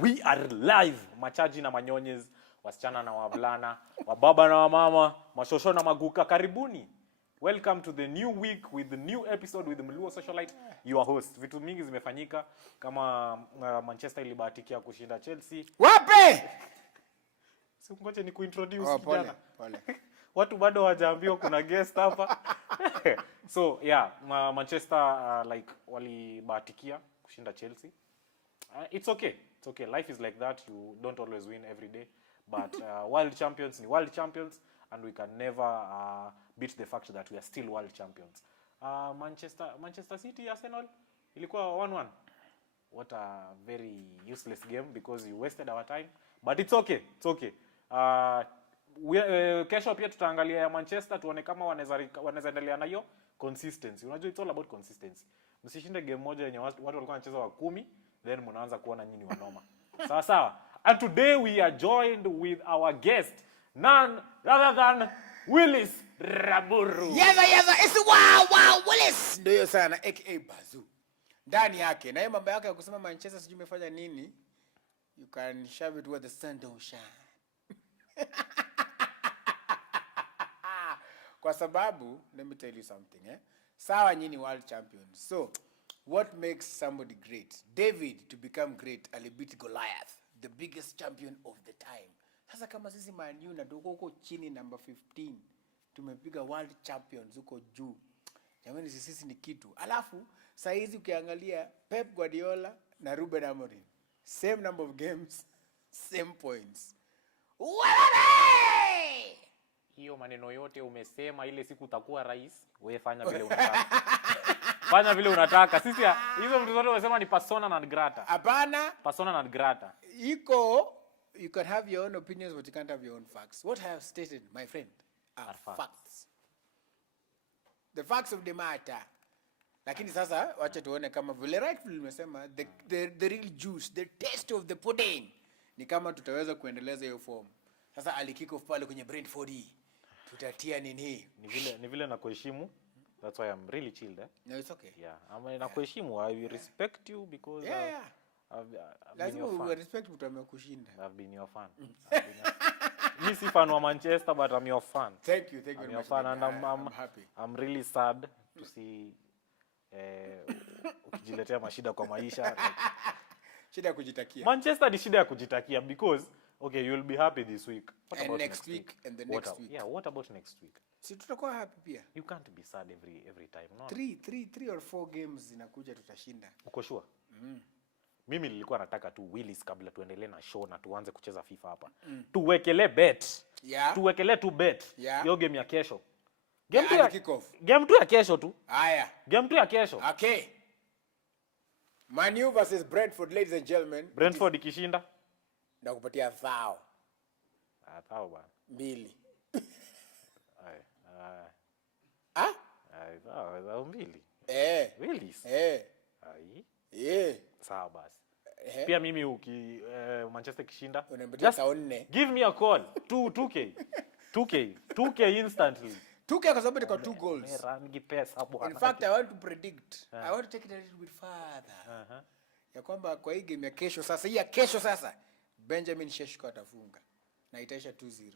We are live, machaji na manyonyes, wasichana na wavulana, wababa na wamama, mashosho na maguka, karibuni. Welcome to the new week with the new episode with the Mluo Socialite, your host. Vitu mingi zimefanyika kama Manchester ilibahatikia kushinda Chelsea. Wape! Ngoja ni kuintroduce kijana. Pole. Watu bado hawajaambiwa kuna guest hapa. So, yeah, Manchester like walibahatikia kushinda Chelsea. It's okay. It's okay. Life is like that. You don't always win every day. But world champions ni world champions, and we can never beat the fact that we are still world champions. Manchester City Arsenal ilikuwa 1-1. What a very useless game because you wasted our time. But it's okay. It's okay. Kesho pia tutaangalia ya Manchester tuone kama wanaweza endelea na hiyo consistency. Unajua it's all about consistency. Msishinde game moja yenye watu walikuwa wanacheza wa 10 then mnaanza kuona nyinyi wanoma. Sawa sawa. And today we are joined with our guest, none other than Willis Raburu. Yes, it's wow, Willis. Ndio sana aka BAZU. Ndani yake na hiyo mambo yake ya kusema Manchester sijui imefanya nini. You can shove it where the sun don't shine. Kwa sababu, let me tell you something, sawa nyinyi world champions. So, what makes somebody great? David to become great alibit Goliath, the biggest champion of the time. Sasa kama sisi Man U na tuko huko chini number 15, tumepiga world champions huko juu. Jamani sisi ni kitu. Alafu saa hizi ukiangalia Pep Guardiola na Ruben Amorim, same number of games, same points. Wewe! Hiyo maneno yote umesema ile siku utakuwa rais, wewe fanya vile unataka. Fanya vile unataka. Sisi hizo vitu zote umesema ni persona non grata. Hapana. Persona non grata. You can have your own opinions but you can't have your own facts. What I have stated, my friend, are facts. The facts of the matter. Lakini sasa wacha tuone kama vile rightfully umesema the real juice, the taste of the pudding ni kama tutaweza kuendeleza hiyo form. Sasa alikick off pale kwenye Brentford. Tutatia nini? Ni vile nakuheshimu. That's why I'm really chilled. No, it's okay. Yeah, nakuheshimu. I respect you because lazima u respect mtu amekushinda. I've been your fan. Mimi si fan wa Manchester but I'm your fan. Thank you very much. And I'm happy. I'm really sad to see ukijiletea mashida kwa maisha. Shida ya kujitakia. Manchester ni shida ya kujitakia because okay, you'll be happy this week. What about next week and the next week? Yeah, what about next week? Si tutakuwa happy pia. You can't be sad every time, no? 3 or 4 games zinakuja tutashinda. Uko sure? Mimi nilikuwa nataka tu Willis kabla tuendelee na show na tuanze kucheza FIFA hapa. Tuwekele bet. Yeah. Tuwekele tu bet. Hiyo game ya kesho. Game tu ya kesho tu. Haya. Game tu ya kesho. Okay. Man U versus Brentford, ladies and gentlemen. Brentford ikishinda na kupatia 1000. 1000 bana. 2. Ai, 2. Willis. Sawa basi. Pia mimi Manchester kishinda. Unanipatia 4. Give me a call. 2K instantly. 2K kwa sababu iko 2 goals. Rangi pesa bwana. In fact, I want to predict. I want to take it a little bit further. Ya kwamba kwa hii game ya kesho sasa, Benjamin Sheshko atafunga. Na itaisha 2-0.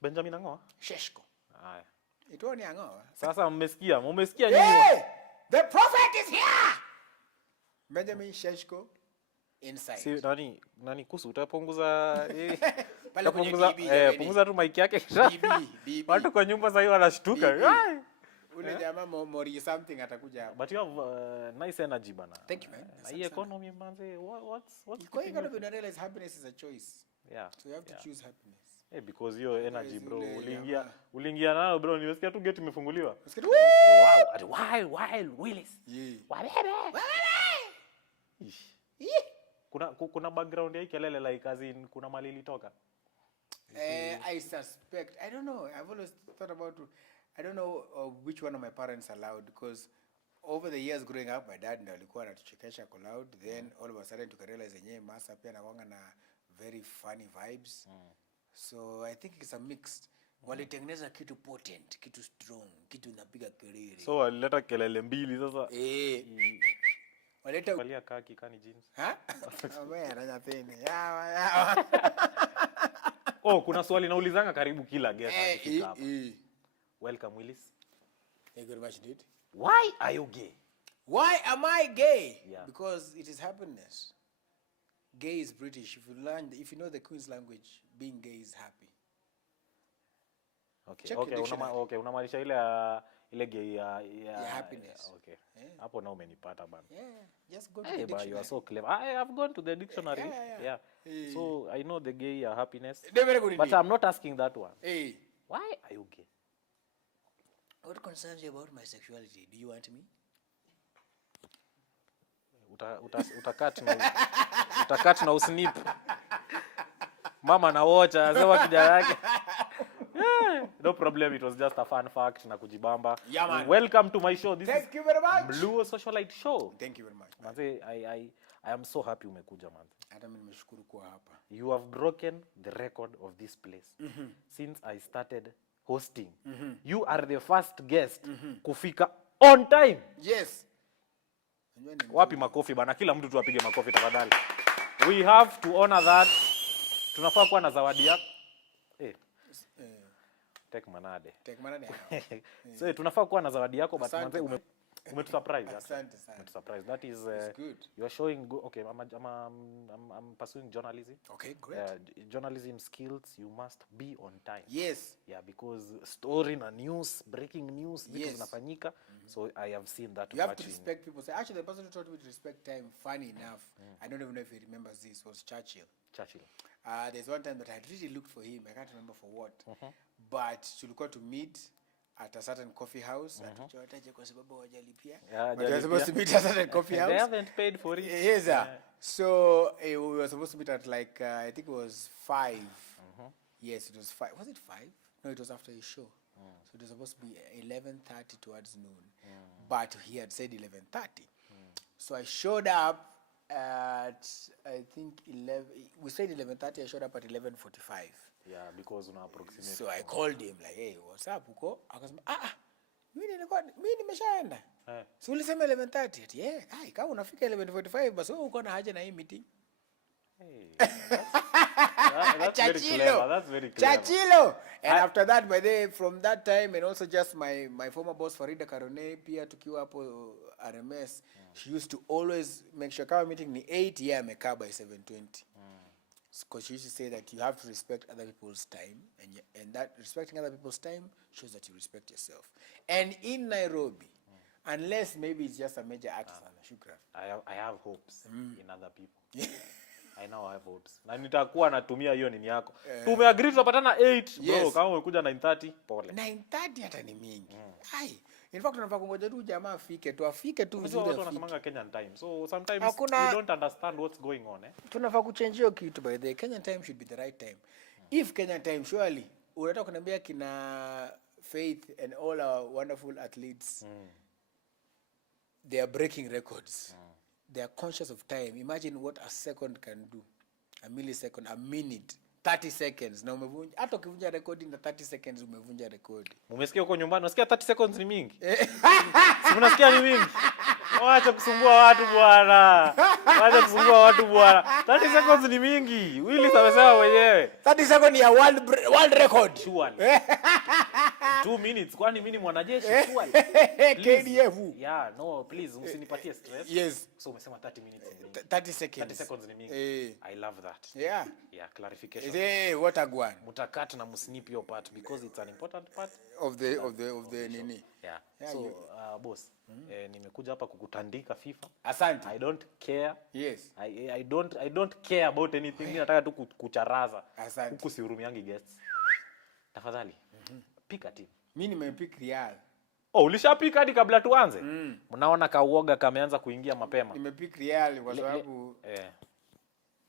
Benjamin angoa? Sheshko. Haya. Itoni angoa. Sasa mmesikia nyinyi. Hey! The prophet is here. Benjamin Sheshko inside. Si nani kusu utapunguza pale kwenye DB. Punguza tu mic yake. DB. Watu kwa nyumba sasa hiyo wanashtuka. Ule jamaa Mori something atakuja. But you have nice energy bana. Thank you man. Hii economy manze, what's you gotta realize happiness is a choice. Yeah. So you have to choose happiness. Because your energy bro, uliingia nayo bro, nimesikia tu gate imefunguliwa. Wow, wild Willis. Kuna background ya kelele like as in kuna mali ilitoka. I suspect. I don't know. I've always thought about I don't know which one of my parents allowed because over the years growing up my dad ndo alikuwa anatuchekesha Clout, then all of a sudden tukarealize yenyewe masa pia anakuanga na very funny vibes. So I think it's a mixed. Walitengeneza kitu potent, kitu strong, kitu napiga kelele. So walileta kelele mbili sasa. Waleta valia kaki kani jeans. Wewe anapenda. Yawa. Oh, kuna swali naulizanga karibu kila guest akifika hapa. Welcome Willis. Thank you very much, dude. Why are you gay? Why am I gay? Yeah. Because it is happiness. Gay is British. If you know the Queen's language, being gay is happy. Okay. Okay, unamaanisha ile gay ya happiness. Okay. Hapo na umenipata bana. Yeah. Just go to the dictionary. But you are so clever. I have gone to the dictionary. Yeah. So I know the gay happiness. Very good. But I'm not asking that one. Why are you gay? What concerns you about my sexuality? Do you want me? Utakat na usnip. Mama na watch asema kijana yake. No problem, it was just a fun fact na kujibamba. Yeah, Welcome to my show. Thank you very much. Mluo Socialite Show. Thank you very much. Manze, I am so happy umekuja man. Hata mimi nimeshukuru kuwa hapa. You have broken the record of this place. Since I started hosting. You are the first guest kufika on time. Yes. Wapi makofi bana, kila mtu tu apige makofi tafadhali. We have to honor that. Tunafaa kuwa na zawadi yako. Take manade. So tunafaa kuwa na zawadi yako but manze umetusurprise. Asante sana. Umetusurprise. That is good. You are showing good. Okay, I'm pursuing journalism. Okay, great. Journalism skills, you must be on time. Yes. Yeah, because story na news, breaking news, vitu zinafanyika. So I have seen that. You have to respect people. So actually, the person who taught me to respect time, funny enough, I don't even know if he remembers this, was Churchill. There's one time that I had really looked for him. I can't remember for what. But tulikuwa to meet at a certain coffee house. Atuchawataje kwa sababu wajalipia. But we were supposed to meet at a certain coffee house. They haven't paid for it. Yes, so we were supposed to meet at like, I think it was 5. Yes, it was 5. Was it 5? No, it was after his show. So it was supposed to be 11:30 towards noon. But he had said 11:30. So I showed up at, I think 11, we said 11:30, I showed up at 11:45. Yeah, because una approximate. So I called him like, hey, what's up, uko? Akasema, mimi nimeshaenda. So ulisema 11:30. Yeah, kama unafika 11:45 basi wewe uko na haja na hii meeting. That's very clever. That's very clever. Churchill. And after that, by the from that time, and also just my former boss Farida Karone, pia tukiwa hapo RMS, she used to always make sure kama meeting ni 8, yeah, amekaa by 7:20. Because she used to say that you have to respect other people's time, and that respecting other people's time shows that you respect yourself. And in Nairobi, unless maybe it's just a major accident, I have hopes in other people. I now have hopes. Na nitakuwa natumia hiyo nini yako. Tumeagree tutapatana 8, bro. Kama umekuja 9:30, pole. 9:30 hata ni mingi. In fact tunafaa kungoja tu jamaa afike tu vizuri. Watu wanasemanga Kenyan time. So sometimes you don't understand what's going on. Tunafaa kuchange hiyo kitu by the Kenyan time should be the right time. If Kenyan time surely unataka kuniambia kina Faith and all our wonderful athletes they are breaking records. They are conscious of time. Imagine what a second can do. A millisecond, a minute, 30 seconds. Na umevunja hata ukivunja rekodi na 30 seconds umevunja rekodi. Umesikia huko nyumbani, unasikia 30 seconds ni mingi? Si unasikia ni mingi? Waacha kusumbua watu bwana. 30 seconds ni mingi. Willis amesema mwenyewe. 30 seconds ya world record. Surely. 2 minutes. Kwani mimi ni mwanajeshi surely. KDF. Yeah, no, please usinipatie stress. Yes. So umesema 30 minutes ni mingi. 30 seconds. 30 seconds ni mingi. I love that. Yeah. Yeah, clarification. What a gwan. Mutakat na musnip your part because it's an important part of the nini. Yeah. So boss, nimekuja hapa kukutandika FIFA. Asante. I don't care. Yes. I don't care about anything. Mimi nataka tu kucharaza. Asante. Huku sihurumiangi guests. Tafadhali. Pika team. Mimi nimepick Real. Oh, ulishapika hadi kabla tuanze? Mnaona kauoga kameanza kuingia mapema. Nimepick Real kwa sababu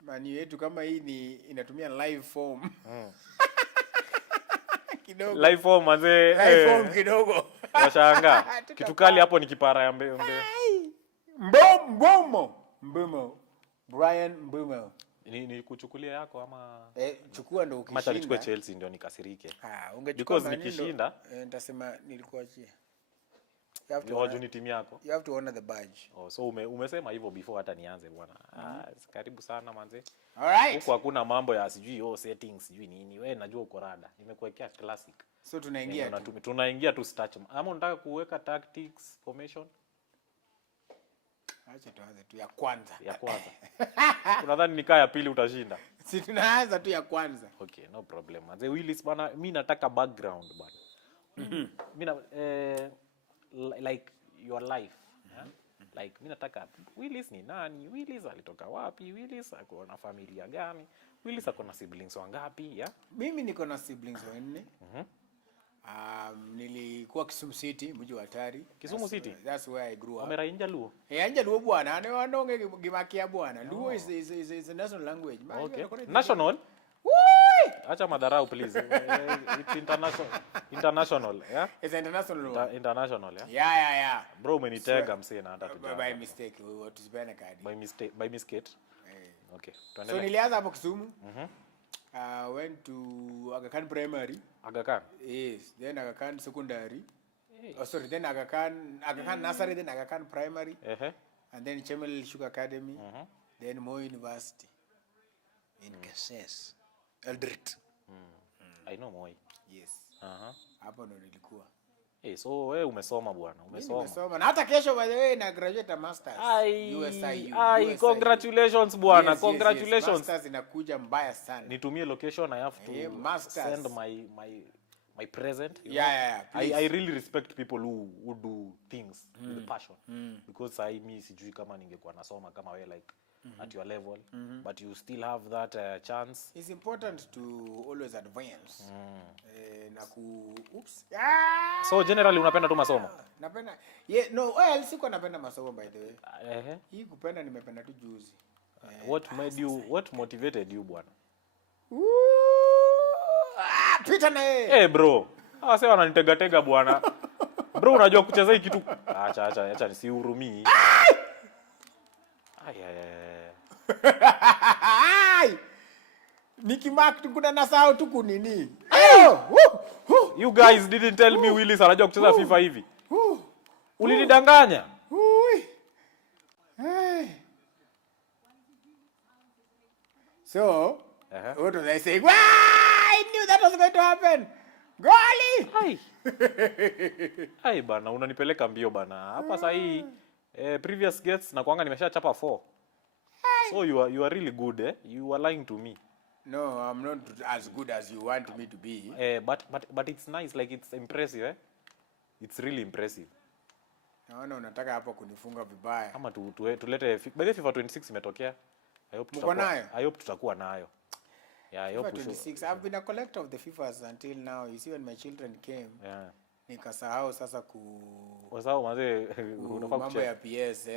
mani yetu kama hii inatumia live form. Kidogo. Live form manze. Live form kidogo. Washanga. Kitu kali hapo ni kipara ya mbe. Mbomo. Brian Mbomo. Ni kuchukulia yako ama chukua ndo ukishinda. Macha nichukue Chelsea ndio nikasirike. Ungechukua because nikishinda nitasema nilikuachia. ni timu yako. You have to honor the badge. Oh, so umesema hivyo before hata nianze bwana. Karibu sana manze. All right. Huko hakuna mambo ya sijui settings sijui nini. Wewe najua uko rada. Nimekuwekea classic. So tunaingia tunaingia tu start. Ama unataka kuweka tactics formation? Acha tuanze tu ya kwanza. Unadhani nikaa ya pili utashinda? Si tunaanza tu ya kwanza. Okay, no problem. Manze Willis bana, mimi nataka background bana. Mimi like your life. Yeah? Like mimi nataka Willis ni nani? Willis alitoka wapi? Willis ako na familia gani? Willis ako na siblings wangapi? Yeah? Mimi niko na siblings wanne. Nilikuwa Kisumu City, mji wa hatari. Kisumu City? That's where I grew up. Omerainja Luo? Anja Luo bwana, ane wanonge gimakia bwana. Luo is a national language. Okay. National? Woo! Acha madharau please. It's international, yeah? It's international. International, yeah? Yeah. Bro, umenitega msee na hata tujua. By mistake, what is bana kadi. By mistake. Okay. So nilianza hapo Kisumu. Went to Aga Khan Primary. Aga Khan? Yes. Then Aga Khan Secondary. Oh, sorry. Then Aga Khan Nursery. Then Aga Khan Primary. And then Chemel Sugar Academy. Then Moi University. In Kasese. Eldoret. I know Moi. Yes. Hapo ndo nilikuwa. So wewe umesoma bwana, umesoma. Na hata kesho by the way na graduate masters. USIU. Congratulations bwana, congratulations. Yes. Masters inakuja mbaya sana. Nitumie location, I have to send my present. Yeah. I really respect people who do things with passion. Because me sijui kama ningekuwa nasoma kama wewe like at your level, but you still have that chance. It's important to always advance. So generally unapenda tu masomo? Napenda. Siko napenda masomo by the way. Hii kupenda nimependa tu juzi. What motivated you bwana? Pita na yeye. Bro. Sasa wananitega bwana. Bro, unajua kucheza hii kitu. Acha nisihurumii. Nikimark tukuna nasahau tu kunini. You guys didn't tell me Willis anajua kucheza FIFA hivi. Ulinidanganya. So, what was I saying? I knew that was going to happen. Goli! Hai bana, unanipeleka mbio bana. Hapa sasa hii previous guests na kuanga nimeshachapa 4. So you are really good, eh? You are lying to me. No, I'm not as good as you want me to be. But it's nice, like it's impressive, eh? It's really impressive. Naona unataka hapo kunifunga vibaya. Kama tulete by the FIFA 26 imetokea. I hope tutakuwa nayo. Yeah, I hope 26. I've been a collector of the FIFAs until now. You see when my children came. Yeah. Nikasahau sasa Wasahau manze unafaa mambo ya PS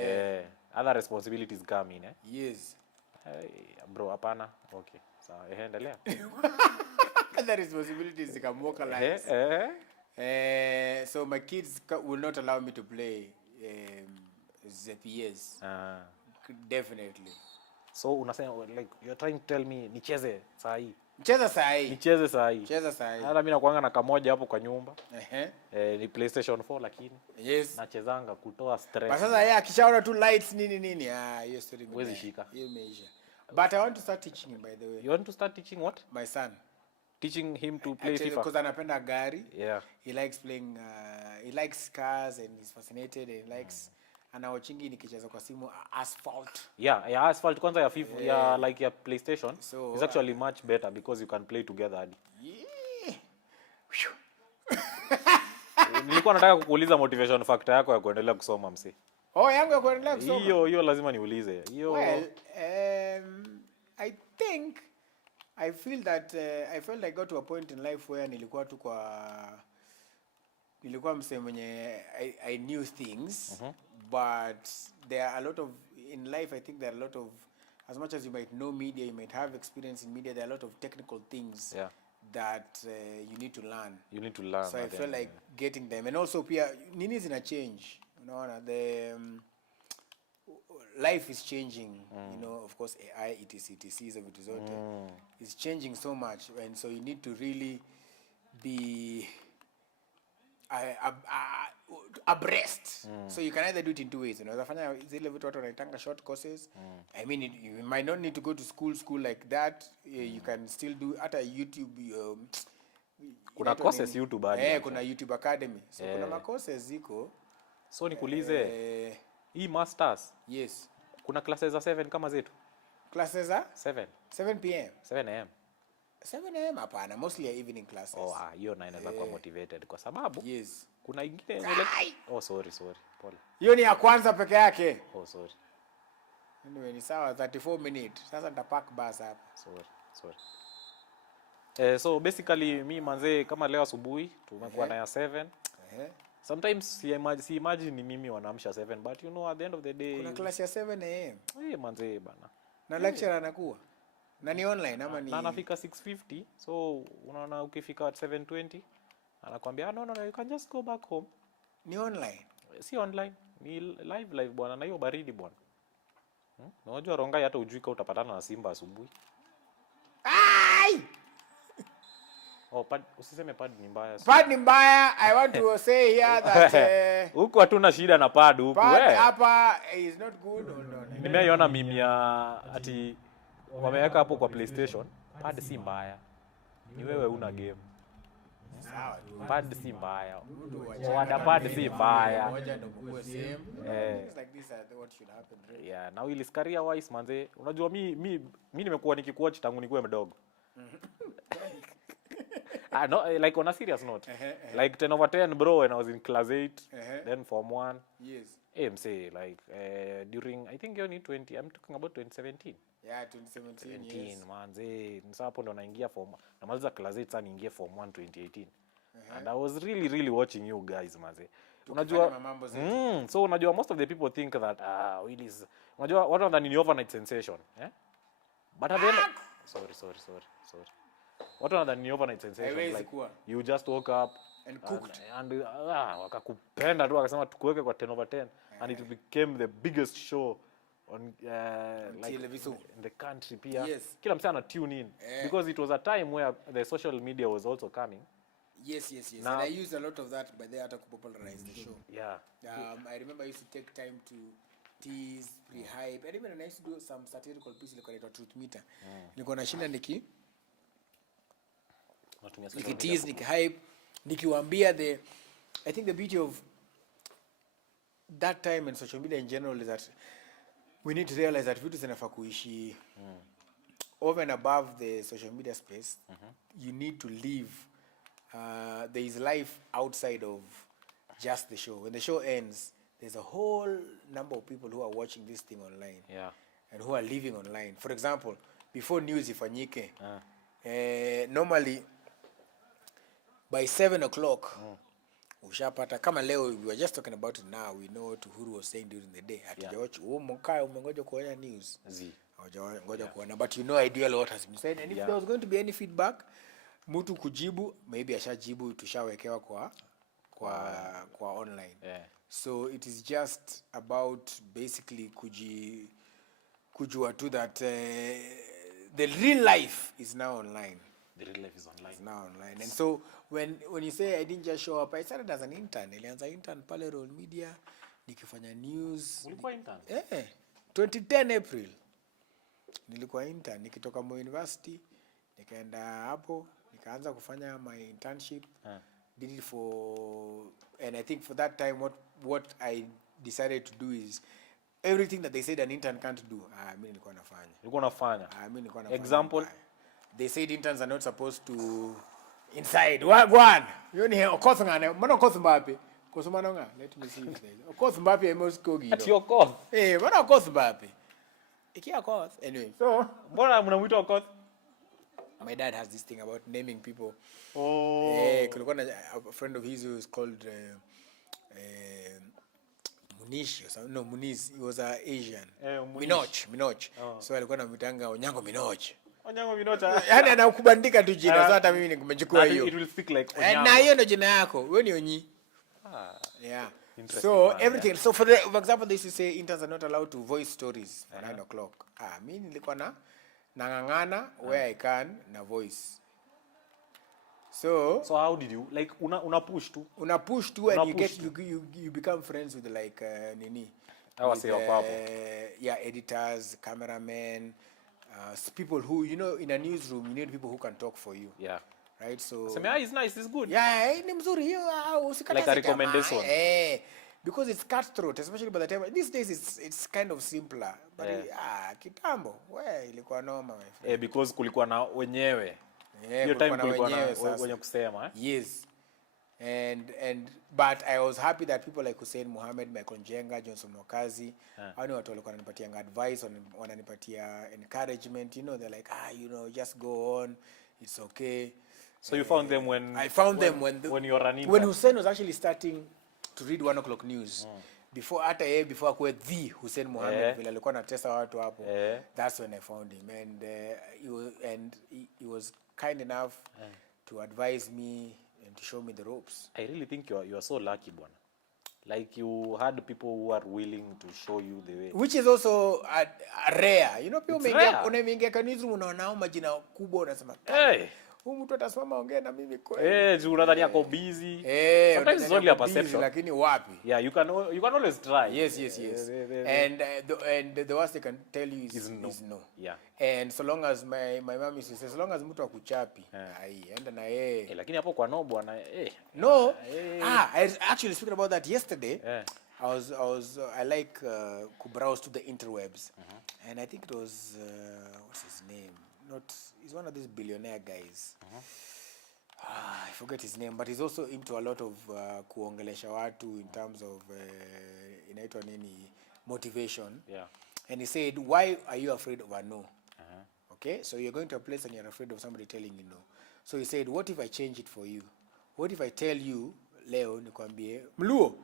other responsibilities come in, eh? Yes. Bro, hapana. Okay. Sawa, endelea. Other responsibilities zikamoka like. So my kids will not allow me to play the PS. Definitely. So unasema like you're trying to tell me nicheze saa hii. Cheza saa hii. Cheza saa hii. Hata mimi nakuanga na kamoja hapo kwa nyumba. Ni PlayStation 4 lakini. Yes. Nachezanga kutoa stress. But sasa yeye akishaona tu lights nini. Hiyo story huwezi shika. Hiyo imeisha. But I want to start teaching him by the way. You want to start teaching what? My son. Teaching him to play FIFA. Because anapenda gari. Yeah. He likes playing he likes cars and he's fascinated and he likes anawachingi nikicheza kwa simu Asphalt. Yeah, Asphalt kwanza ya FIFA ya like ya PlayStation. So, it's actually much better because you can play together. Nilikuwa nataka kukuuliza motivation factor yako ya kuendelea kusoma msi. Yangu ya kuendelea kusoma. Hiyo lazima niulize. Well, I feel that I felt I got to a point in life where nilikuwa msee mwenye I knew things. But there are a lot of in life I think there are a lot of, as much as you might know media, you might have experience in media, there are a lot of technical things that you need to learn. So I felt like getting them, and also pia nini zina change, the life is changing, of course AI etc of it is all is changing so much, and so you need to really be abreast. So you can either do it in two ways. Unaweza fanya zile vitu watu wanaitanga short courses. I mean, you might not need to go to school like that. You can still do at a YouTube. Kuna courses YouTube hadi. Kuna YouTube Academy. So kuna ma courses ziko. So nikuulize hii masters. Yes. Kuna classes za 7 kama zetu. Classes za 7 p.m. 7 am. 7 am hapana, mostly evening classes. Hiyo na inaweza kuwa motivated kwa sababu yes. Kuna ingine sorry. Pole. Hiyo ni ya kwanza peke yake. Sorry. Anyway, ni sawa 34 minutes. Sasa nitapack bus hapa. Sorry. So basically mi manze kama leo asubuhi tumekuwa na ya 7. Sometimes si imagine ni mimi wanaamsha 7 but you know at the end of the day kuna class ya 7 am. Manze bana. Na lecturer anakuwa. Na ni online ama ni na anafika 6:50 so unaona ukifika at 7:20 anakuambia no you can just go back home. Ni online. Si online, ni live bwana na hiyo baridi bwana. Unajua Rongai hata ujui kama utapatana na Simba asubuhi. Ai! Usiseme pad ni mbaya. Pad ni mbaya. I want to say here that huko hatuna shida na pad huko hapa is not good or no. Nimeiona mimi ati wameweka hapo kwa PlayStation. Pad si mbaya. Ni wewe una game. Sawa. Pad si mbaya. Wada pad si mbaya. Moja ndio mkuu same. Things like this are what should happen, right? Yeah, now Willis career wise manze. Unajua mimi nimekuwa nikikuwatch tangu nikuwe mdogo. No, like on a serious note. Like 10/10 bro when I was in class 8, then form 1. Yes. AMC like during I think only 20 I'm talking about 2017. Yeah, 2017. Yes. Manze, nisa hapo ndo naingia form. Namaliza class 8 sana niingie form 1 2018. And I was really watching you guys manze. Unajua so unajua most of the people think that Willis unajua what than in overnight sensation, but at the end sorry. What other than overnight sensation like you just woke up and cooked and wakakupenda tu akasema tukuweke kwa 10/10 and it became the biggest show on like in the country pia. Yes. Kila mtu ana tune in because it was a time where the social media was also coming. Yes. Now, and I used a lot of that by the other to popularize the show. Yeah. I remember I used to take time to tease, pre-hype, and even I used to do some satirical pieces like a truth meter. Niko na shinda tease, hype, nikiwaambia I think the beauty of that time and social media in general is that we need to realize that vitu zinafaa kuishi over and above the social media space. You need to live. There is life outside of just the show. When the show ends, there's a whole number of people who are watching this thing online. Yeah. And who are living online. For example, before news ifanyike, normally by 7 o'clock, ushapata kama leo we were just talking about it now. We know what Uhuru was saying during the day. Hatujawacha umengoja kuona news. Ngoja kuona, but you know ideally what has been said, and if there was going to be any feedback, mtu kujibu maybe ashajibu tushawekewa kwa online. So it is just about basically kujua tu that the real life is now online. The real life is online. It's now online. And so when you say I didn't just show up, I started as an intern. Nilianza intern pale Roll Media nikifanya news. Ulikuwa intern? 2010 April. Nilikuwa intern nikitoka Moi University, nikaenda hapo, nikaanza kufanya my internship. Did it and I think for that time what I decided to do is everything that they said an intern can't do. Mimi nilikuwa nafanya. Ulikuwa unafanya? Mimi nilikuwa nafanya. Example? They said interns are not supposed to inside. One. You ni okoth ngane. Mbona okoth Mbappe? Kosomana nga. Let me see if there. Okoth Mbappe emos kogi. At your course. Mbona okoth Mbappe? Ikia okoth. Anyway. So, mbona mnamuita okoth? My dad has this thing about naming people. Kulikuwa na a friend of his who was called Munish or something. No, Muniz. He was Asian. Minoch. So alikuwa anamwitanga Onyango Minoch. Onyango Minocha. Yaani anakubandika tu jina. So hata mimi nimechukua hiyo. It will speak like Onyango. Na hiyo ndo jina yako. Wewe ni Onyi. Yeah. So everything. So for example, they used to say interns are not allowed to voice stories at 9 o'clock. Mimi nilikuwa nangangana where I can na voice. So how did you like una push tu? Una push too, and you push get you become friends with like nini. Hawa si wako hapo. Yeah, editors, cameramen, people who, you know, in a newsroom you need people who can talk for you. Yeah. Right? So He's nice, he's good. yeah, ni mzuri hiyo, usikataze Like a recommendation. Because it's cutthroat, especially by the time these days it's kind of simpler. But kitambo, ilikuwa noma, my friend. Because kulikuwa na wenyewe. Hiyo time kulikuwa na wenye kusema, Yes. But I was happy that people like Hussein Mohammed, Michael Njenga, Johnson Mokazi, watu walikuwa wananipatia advice, wananipatia encouragement, you know, they're like, you know, just go on, it's okay. So you found them when I found them when you're running. When Hussein was actually starting to read 1 o'clock news. Before akwe the Hussein Mohammed vile alikuwa anatesa watu hapo. That's when I found him, and he was kind enough to advise me and to show me the ropes. I really think you are so lucky, bwana. Like you had people who are willing to show you the way. Which is also a rare. You know, people unaingia kanisa unaona majina kubwa unasema, mtu atasimama ongea na mimi kweli. Unadhani yako busy. Sometimes it's only a perception. Lakini wapi? Yeah, you can always try. Yes. And the worst they can tell you is no. Yeah. And so long as my mom used to say, so long as mtu akuchapi, enda na yeye. Lakini hapo kwa no bwana, No. I actually speaking about that yesterday. I like kubrowse to the interwebs. And I think it was what's his name? He's one of these billionaire guys. I forget his name, but he's also into a lot of kuongelesha watu in terms of inaitwa nini, motivation. Yeah. And he said, why are you afraid of a no? Okay, so you're going to a place and you're afraid of somebody telling you no. So he said, what if I change it for you? What if I tell you, leo nikwambie, Mluo,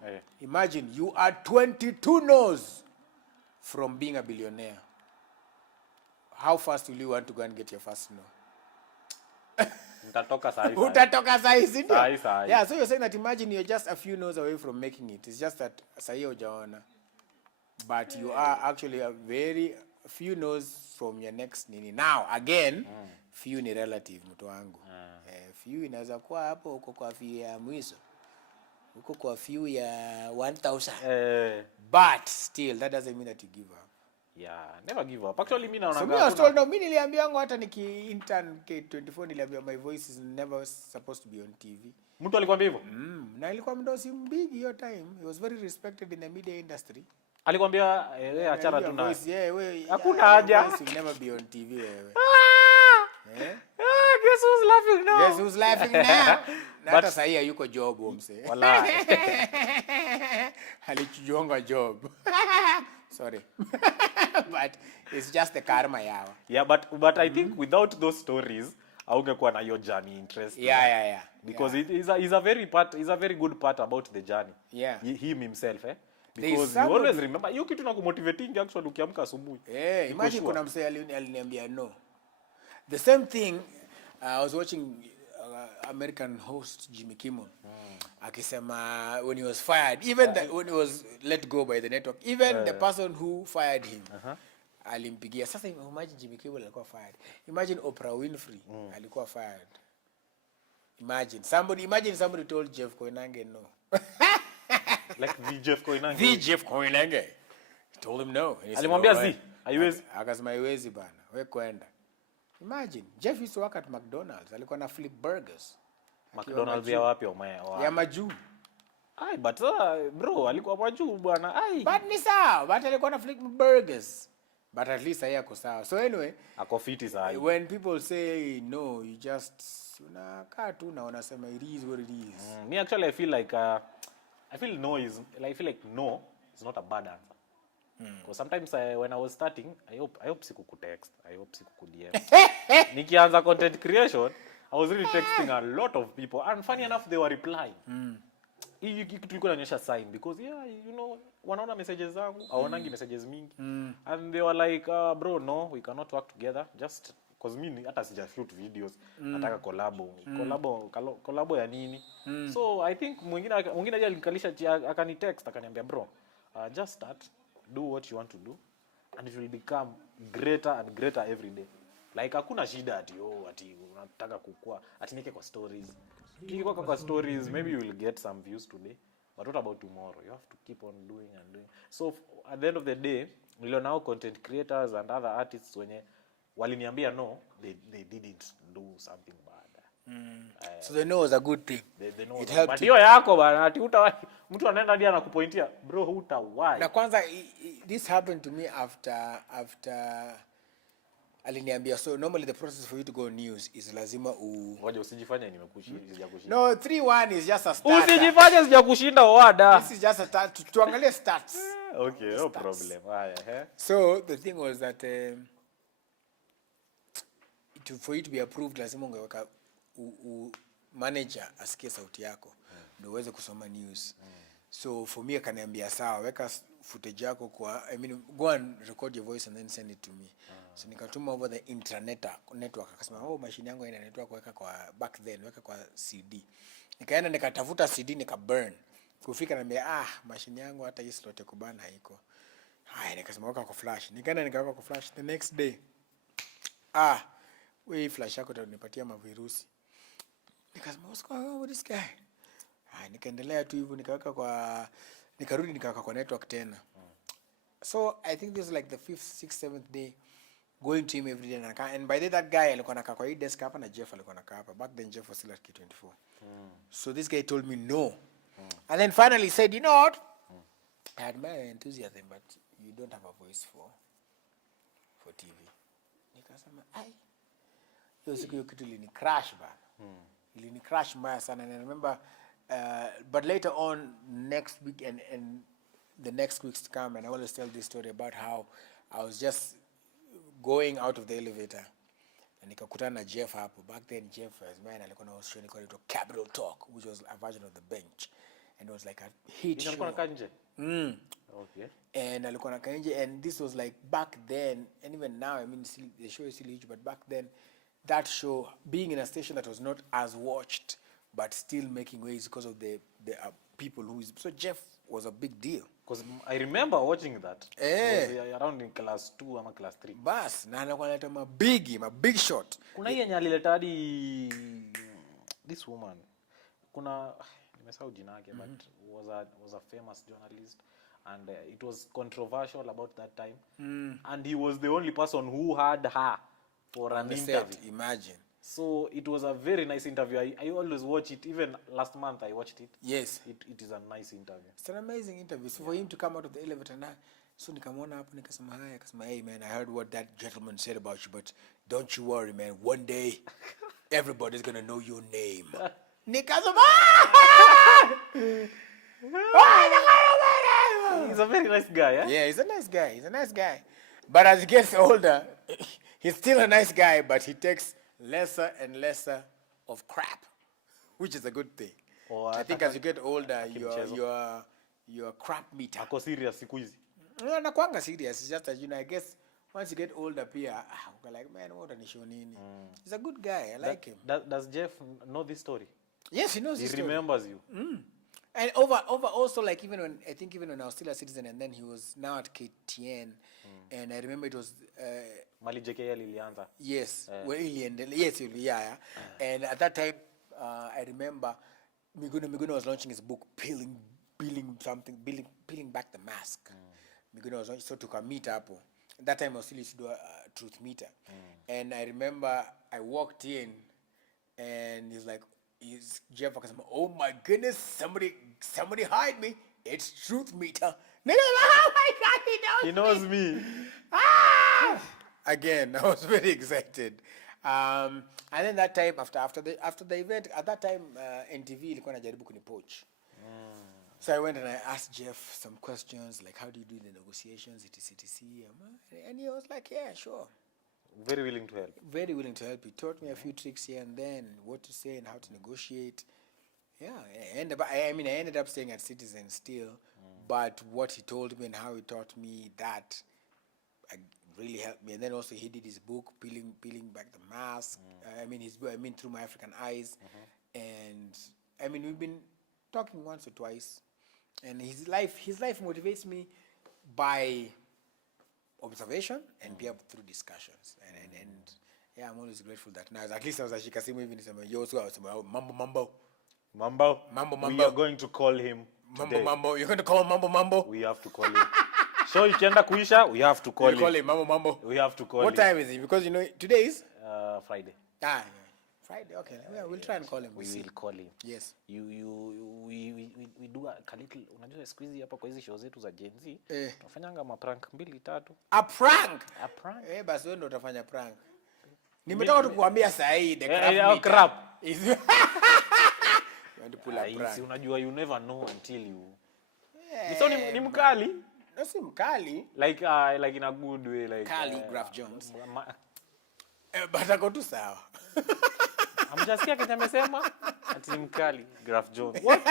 imagine you are 22 no's from being a billionaire. How fast will you want to go and get your first no? Utatoka sahi. Yeah, so you're saying that imagine you're just a few no's away from making it. It's just that sahi hujaona. But you are actually a very few no's from your next nini. Now, again, few ni relative, mtu wangu. Few inaweza kuwa hapo uko kwa few ya mwiso. Uko kwa few ya 1000. But still, that doesn't mean that you give up. Yeah, never give up. Actually, mimi naona so I was told, no, mimi niliambiwa hata niki intern K24 niliambiwa my voice is never supposed to be on TV. Mtu alikwambia hivyo? Na ilikuwa mdosi mbigi hiyo time. He was very respected in the media industry. Alikwambia achana tu na. Hakuna haja. Voice will never be on TV wewe. Guess who's laughing now? Guess who's laughing now? Hata sasa yuko job mse. Wallahi. Alichujonga job. Sorry. But it's just the karma yao. Yeah, but I think without those stories, haungekuwa na your journey interest. Yeah. Because it is a very good part about the journey. Yeah. Him himself, Because you always remember, hiyo kitu nakumotivating actually ukiamka asubuhi. Imagine kuna msee aliniambia no. The same thing, I was watching American host Jimmy Kimmel. Akisema when he was fired, even when he was let go by the network, even the person who fired him, alimpigia. Sasa imagine Jimmy Kimmel alikuwa fired. Imagine Oprah Winfrey alikuwa fired. Imagine somebody told Jeff Koinange no. Like the Jeff Koinange. The Jeff Koinange. He told him no. Alimwambia haiwezi. Akasema haiwezi bana. Wewe kwenda. Imagine Jeff used to work at McDonald's. Alikuwa na flip burgers. McDonald's ya wapi ya majuu. But bro, alikuwa majuu bwana. But ni sawa. But alikuwa na flip burgers. But at least yako sawa. So anyway, ako fiti sahi. When people say no, you just unakaa tu na unasema it is what it is. Me actually I feel like no is not a bad answer. Because sometimes when I was starting, I hope siku text, I hope siku DM. Nikianza content creation, I was really texting a lot of people, and funny enough they were replying. Hii kitu ilikuwa inaonyesha sign because you know wanaona messages zangu, hawanangi messages mingi. And they were like, bro, no, we cannot work together just because mimi hata sija shoot videos, nataka collabo ya nini. So I think mwingine aje alinikalisha akani text akaniambia, bro, just start, do what you want to do and it will become greater and greater every day. Like hakuna shida ati unataka kukua ati nike kwa stories. Ukikuwa kwa stories, maybe you will get some views today, but what about tomorrow? You have to keep on doing and doing. So at the end of the day, now content creators and other artists wenye waliniambia no, they didn't do something bad. So they know it was a good thing. They know it helped. But hiyo yako bana ati mtu anaenda hadi anakupointia bro hutawahi. Na kwanza this happened to me after aliniambia. So normally the process for you to go news is lazima ngoja usijifanye sijakushinda. No, 3-1 is just a start. Usijifanye sijakushinda wada. This is just a start. Tuangalie stats. Okay, no problem. Haya, So the thing was that for you to be approved lazima ungeweka manager asikie sauti yako ndio uweze kusoma news. So for me akaniambia sawa, weka footage yako kwa go and record your voice and then send it to me. So nikatuma over the intranet network. Akasema machine yangu ina network, weka kwa back then, weka kwa CD. Nikaenda nikatafuta CD nika-burn. Kufika na machine yangu hata hii slot ya kubana haiko. Haya nikasema weka kwa flash. Nikaenda nikaweka kwa flash. The next day wewe flash yako utanipatia mavirusi. Nikasema what's going on with this guy? Nikaendelea tu hivyo nikarudi nikaweka kwa network tena. So I think this is like the 5th, 6th, 7th day going to him every day. And by the that guy alikuwa anakaa kwa hii desk hapa na Jeff alikuwa anakaa hapa. Back then Jeff was still at K24. So this guy told me no. And then finally he said, you know what? I admire your enthusiasm, but you don't have a voice for TV. Nikasema hiyo siku hiyo kitu ilini crash bana. Ilini crash mbaya sana. And I remember but later on next week and the next weeks to come, and I always tell this story about how I was just going out of the elevator and nikakutana na Jeff hapo. Back then Jeff alikuwa na show called Capital Talk, which was a version of The Bench, and it was like a hit show. Alikuwa kanje. Okay. And alikuwa na kanje, and this was like back then, and even now the show is still huge, but back then that show being in a station that was not as watched but still making waves because of the people so Jeff was a big deal. Because I remember watching that. It was around in class 2 or class 3. Bas, na alikuwa analeta big shot. Kuna yeye alileta hadi this woman. Kuna nimesahau jina yake, but was a famous journalist, and it was controversial about that time. And he was the only person who had her for an interview. Imagine. So it was a very nice interview. I always watch it. Even last month I watched it. Yes. It is a nice interview. It's an amazing interview. So for him to come out of the elevator now, so nikamwona hapo nikasema hi, akasema hey man, I heard what that gentleman said about you, but don't you worry man, one day everybody's going to know your name. Nikasema He's a very nice guy, eh? Yeah, he's a nice guy. But as he gets older, he's still a nice guy, but he takes lesser and lesser of crap, which is a good thing. I think as you get older, your crap meter. Ako serious siku hizi. No, nakuanga serious. It's just that I guess once you get older, pia uko like man, what an issue nini. He's a good guy. I like him. Does Jeff know this story? Yes, he knows this story. He remembers you. And over also like even when I was still a citizen, and then he was now at KTN, and I remember it was Mali JKL ilianza. Yes, yeah. And at that time, I remember Miguno was launching his book, peeling back the mask. Miguno was launching, so took a meet up. That time I was still used to do a truth meter, and I remember I walked in, and Jeff was like, oh my goodness, somebody hide me! It's truth meter. Oh my God, he knows me. Again, I was very excited. And then that time after the event, at that time NTV ilikuwa najaribu kunipoach. So I went and I asked Jeff some questions like, how do you do the negotiations, etc. And he was like, yeah, sure. Very willing to help. Very willing to help. He taught me a few tricks here and then, what to say and how to negotiate. Yeah, I ended up staying at Citizen still, but what he told me and how he taught me that really helped me. And then also he did his book, peeling back the mask. Through my African eyes. And we've been talking once or twice. And his life motivates me by observation and be able through discussions. Yeah, I'm always grateful that now at least I was ashika simu hivi nisema yo so mambo. We are going to call him today. Mambo. You're going to call him mambo. We have to call him. So ikienda kuisha, we have to call him. Call him mambo. We have to call What him. time is it? Because you know today is Friday. yeah. Friday. Okay. Yeah, we'll try and call him. We will call him. Yes. We do a little, unajua siku hizi hapa kwa hizi show zetu za Gen Z, tunafanyanga ma prank 2-3. A prank. Basi wewe ndio utafanya prank. Nimetoka tu kuambia saa hii the crap. You want to pull a prank. Unajua you never know until you. So ni mkali. No, si mkali. Like in a good way, like Kali Graf Jones. But ako tu sawa. Amjasikia Kenya amesema ati ni mkali Graf Jones. What?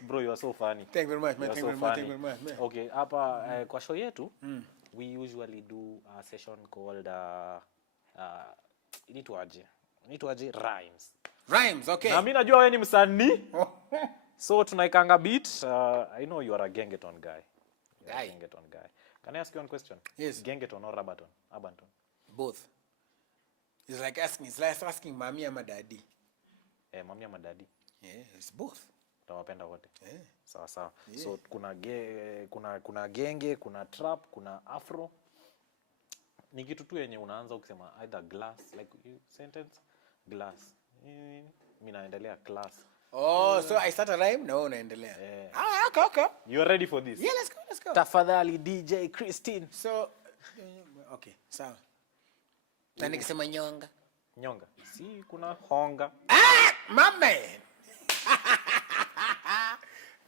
Bro, you are so funny. Thank you very much, man. Thank you very much. Okay, hapa kwa show yetu, we usually do a session called inaitwaje rhymes. Rhymes, okay. Na mimi najua wewe ni msanii. So tunaikanga beat. I know you are a gengeton guy. Gengeton guy. Can I ask you one question? Yes. Gengeton or Abanton? Both. It's like asking mommy ama daddy. Mommy ama daddy. Yeah, it's both. Tunawapenda wote. Sawa. Yeah. So kuna genge, kuna trap, kuna afro. Ni kitu tu yenye unaanza ukisema either glass, like you sentence glass. Mimi naendelea class. Oh, so I start a rhyme na wewe unaendelea. Okay. You are ready for this? Yeah, let's go. Tafadhali DJ Christine. So okay, sawa. Na nikisema nyonga. Si kuna honga. My man.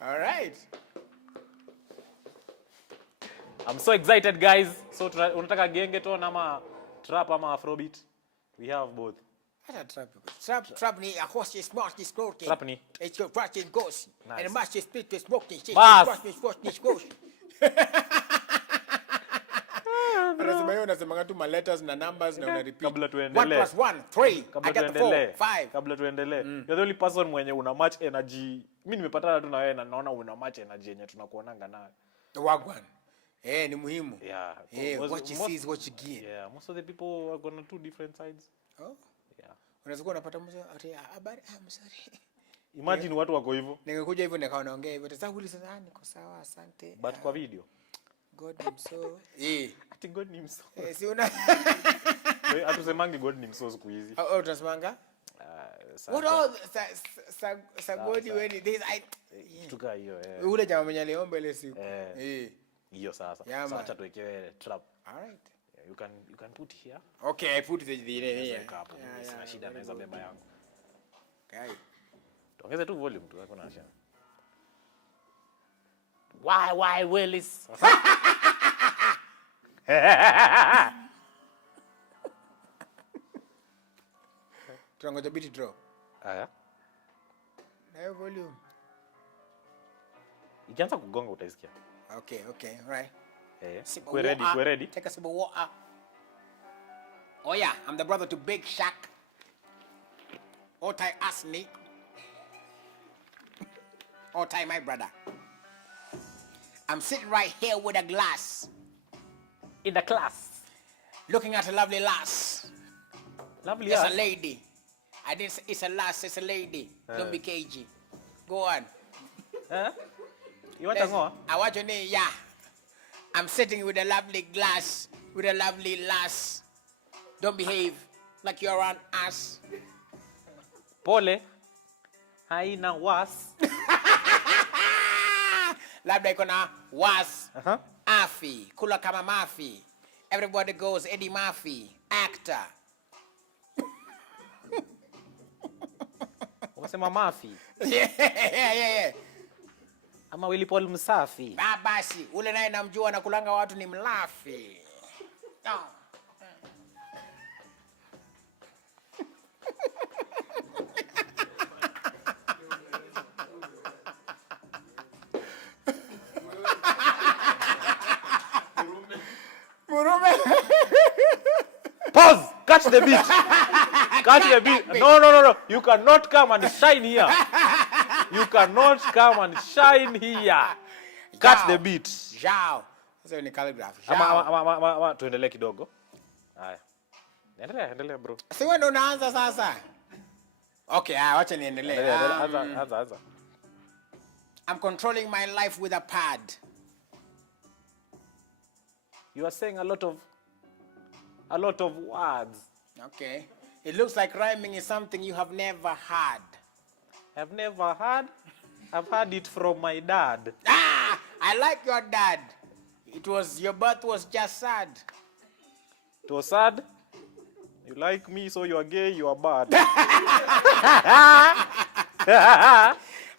All right. I'm so excited, guys. So unataka gengeton ama trap ama afrobeat? We have both. Trap ni a horse is smart is smoking. Trap ni. It's your practice goes. Nice. And the match is split with smoking. Bas. Unasema tu ma letters na numbers na una repeat. Kabla tuendelee. 1 + 1 3. I got the 4 5. Kabla tuendelee. You're the only person mwenye una match energy. Mimi nimepatana tu na wewe na naona una match energy yenye tunakuonanga nayo. Wagwan. Ni muhimu. Yeah. What you see is what you get. Yeah, most of the people are going to 2 different sides. Oh. Yeah. Unaweza kuwa unapata mzee habari I'm sorry. Imagine watu wako hivyo. Ningekuja hivyo nikawa naongea hivyo. Sasa ulisema niko sawa asante. But kwa video. God name so. Ati God name so. Si una. Hatusemangi God name so siku hizi. Tunasemanga? What all sagodi when it is tuka hiyo ule jamaa mwenye aliomba ile siku. Hiyo sasa. Sasa acha tuwekewe trap. All right. You can put here. Okay, I put the here. Sina shida naweza beba yangu. Okay. Tuongeze tu volume tu hakuna shida. Why Willis? Tunangoja beat drop. Aya. Na volume. Ikianza kugonga utaisikia. Okay, right. We're ready. Take a sip of water. Oh yeah, I'm the brother to Big Shaq. Otai Asni. Otai my brother. I'm sitting right here with a glass. In the class. Looking at a lovely lass. Lovely It's a lady. I didn't say it's a lass, it's a lady. Don't be cagey. Go on. You want to go? I want your name, yeah. I'm sitting with a lovely glass, with a lovely lass. Don't behave like you're an ass. Pole. Haina was. Labda iko na was. Afi. Kula kama mafi. Everybody goes Eddie Murphy. Actor. Unasema Murphy? Yeah. Ama Willy Paul msafi? Basi, ule naye namjua na kulanga watu ni mlafi. Murume. Pause. Catch the beat. Catch the beat. No. You cannot come and shine here. You cannot come and shine here. Catch the beat. Jao. Sasa ni calligraphy. Ama tuendelee kidogo. Haya. Endelea bro. Si wewe ndo unaanza sasa. Okay, wacha niendelee. Anza. I'm controlling my life with a pad. You are saying a lot of words. Okay. It looks like rhyming is something you have never had. I've never heard. I've heard it from my dad. I like your dad. Your birth was just sad. It was sad. You like me, so you are gay, you are bad.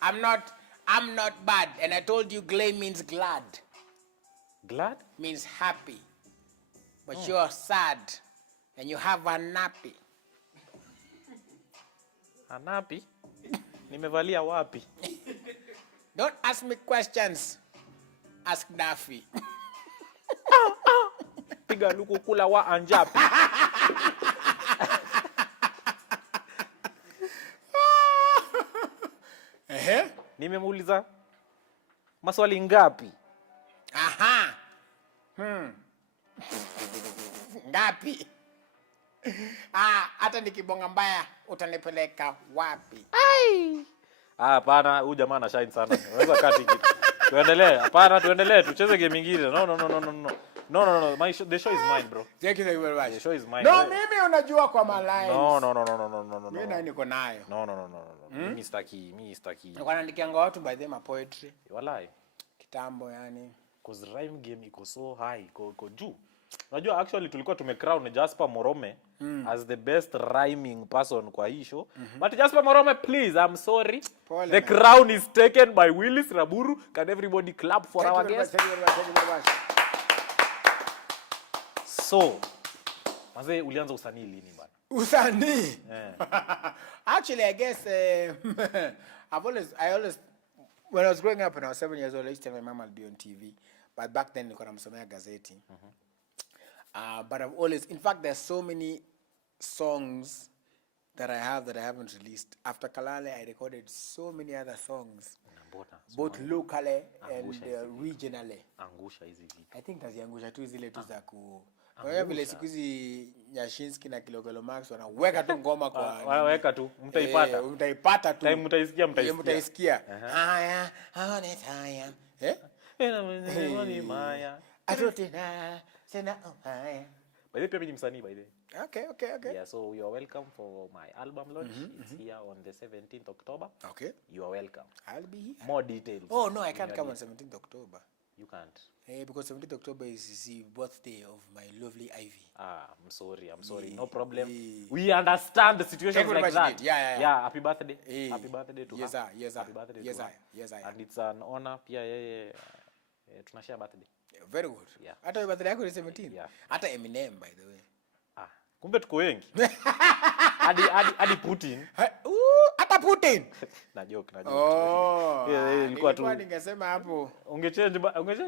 I'm not bad. And I told you glay means glad. Glad? Means happy. But you're sad. And you have a nappy. A nappy? Nimevalia wapi? Don't ask me questions. Ask Daffy. Piga luku kula wa anjapi. Nimemuuliza maswali ngapi? Aha. Ngapi? Hata nikibonga mbaya utanipeleka wapi? Hapana, huyu jamaa ana shine sana. Unaweza kati kitu. Tuendelee, tucheze game nyingine. No. The show is mine, bro. Thank you very much. The show is mine. No, mimi unajua kwa malines. No. Mimi na niko nayo. No. Mimi sitaki. Niko naandikianga watu by them poetry. Walai. Kitambo yani. Cause rhyme game iko so high, iko juu. Unajua actually tulikuwa tumecrown Jasper Morome as the best rhyming person kwa hii show. But Jasper Morome, please, I'm sorry. The crown is taken by Willis Raburu. Can everybody clap for our guest? Thank you very much. So, mazee ulianza usanii lini bana? Usanii? Actually, I guess I always when I was growing up when I was 7 years old, I used to tell my mom I'll be on TV. But back then nilikuwa namsomea gazeti. But I've always, in fact, there's so many songs that I haven't released. After Kalale, I recorded so many other songs, both locally and regionally. Angusha hizi vitu. I think taziangusha tu zile tu za ku. Wewe vile siku hizi Nyashinski na Kilogolo Max wanaweka tu ngoma kwa. Wanaweka tu, mtaipata. Mtaipata tu. Mtaisikia. Haya, haone haya. Ni maya. Atotina. Sena haya. By the way, pia mimi msanii by the way. Okay. Yeah, so you are welcome for my album launch. It's here on the 17th October. Okay. You are welcome. I'll be here. More details. Oh no, I can't come on 17th October. You can't. Because 17th October is the birthday of my lovely Ivy. I'm sorry. No problem. We understand the situation like that. Yeah. Happy birthday. Happy birthday to her. Yes, Happy birthday to her. Yes, I. And it's an honor pia yeye tunashare birthday. Very good. Yeah. Hata your birthday yako ni 17. Yeah. Hata Eminem by the way. Kumbe tuko wengi. Hadi Putin. Hata Putin. Na joke. Oh. Ilikuwa tu. Ningesema hapo. Ungechange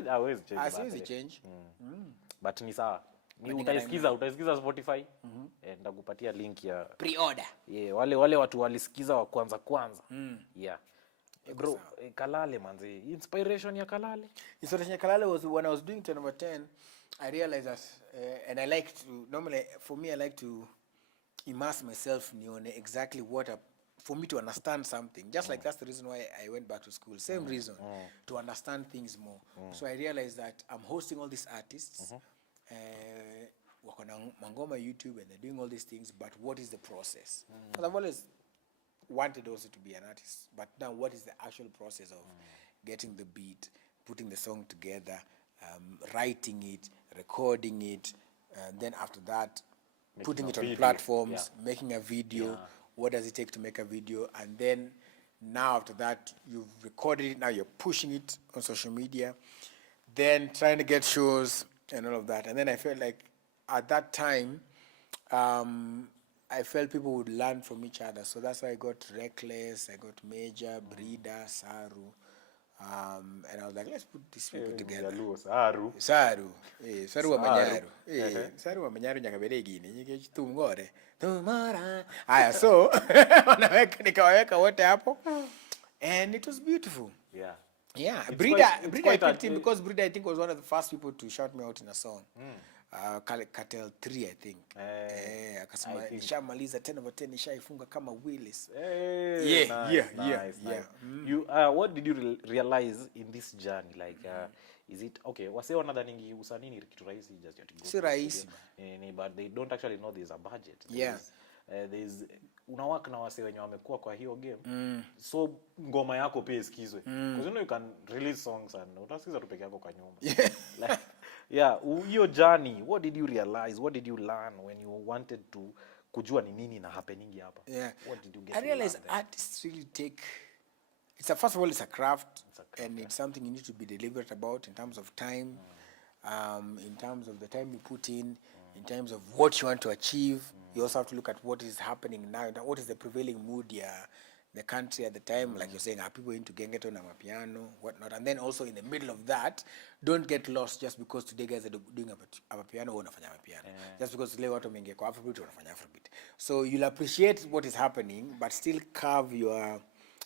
hawezi change. Asiwezi change. But ni sawa. Ni utaisikiza Spotify. Nitakupatia link ya pre-order. Yeah, wale watu walisikiza wa kwanza. Yeah. Bro, Kalale manzi. Inspiration ya Kalale. Inspiration ya Kalale was when I was doing 10 over 10. I realized that, and I like to, normally for me, I like to immerse myself in exactly for me to understand something. Just like that's the reason why I went back to school. Same reason, to understand things more. So I realized that I'm hosting all these artists, work on Mangoma YouTube, and they're doing all these things, but what is the process? Because I've always wanted also to be an artist, but now what is the actual process of getting the beat, putting the song together, writing it, recording it, and then after that, putting it on platforms, making a video. What does it take to make a video? And then now after that, you've recorded it, now you're pushing it on social media, then trying to get shows and all of that. And then I felt like at that time, I felt people would learn from each other. So that's why I got Reckless, I got Major, Brida, Saru. And I was like, let's put these people together. Saru wa Manyaru. Saru wa Manyaru nyakabere gini. Nyike tumngore. Tumara. Aya, so, nikawaweka wote hapo. And it was beautiful. Yeah. Brida picked him because Brida, I think, was one of the first people to shout me out in a song. Cartel 3 I think. Akasema nishamaliza 10 over 10 nishaifunga kama Willis. Nice. You what did you realize in this journey, like is it okay, wase wanadhani usanii ni kitu rahisi, just you go si rahisi, but they don't actually know there's a budget. There's unawaka na wase wenye wamekuwa kwa hiyo game, so ngoma yako pia isikizwe, because you can release songs and utasikiza tu peke yako kwa nyumba. Hiyo journey, what did you realize, what did you learn when you wanted to kujua ni nini na happening hapa? What did you get? I realized artists really take, first of all, it's a craft, and it's something you need to be deliberate about in terms of time, in terms of the time you put in terms of what you want to achieve. You also have to look at what is happening now, what is the prevailing mood, the country at the time. Like you're saying, are people into gengeton and piano, whatnot? And then also in the middle of that, don't get lost just because today guys are doing a piano or unafanya piano. Just because today watu wameingia kwa Afrobeat or unafanya Afrobeat. So you'll appreciate what is happening, but still carve your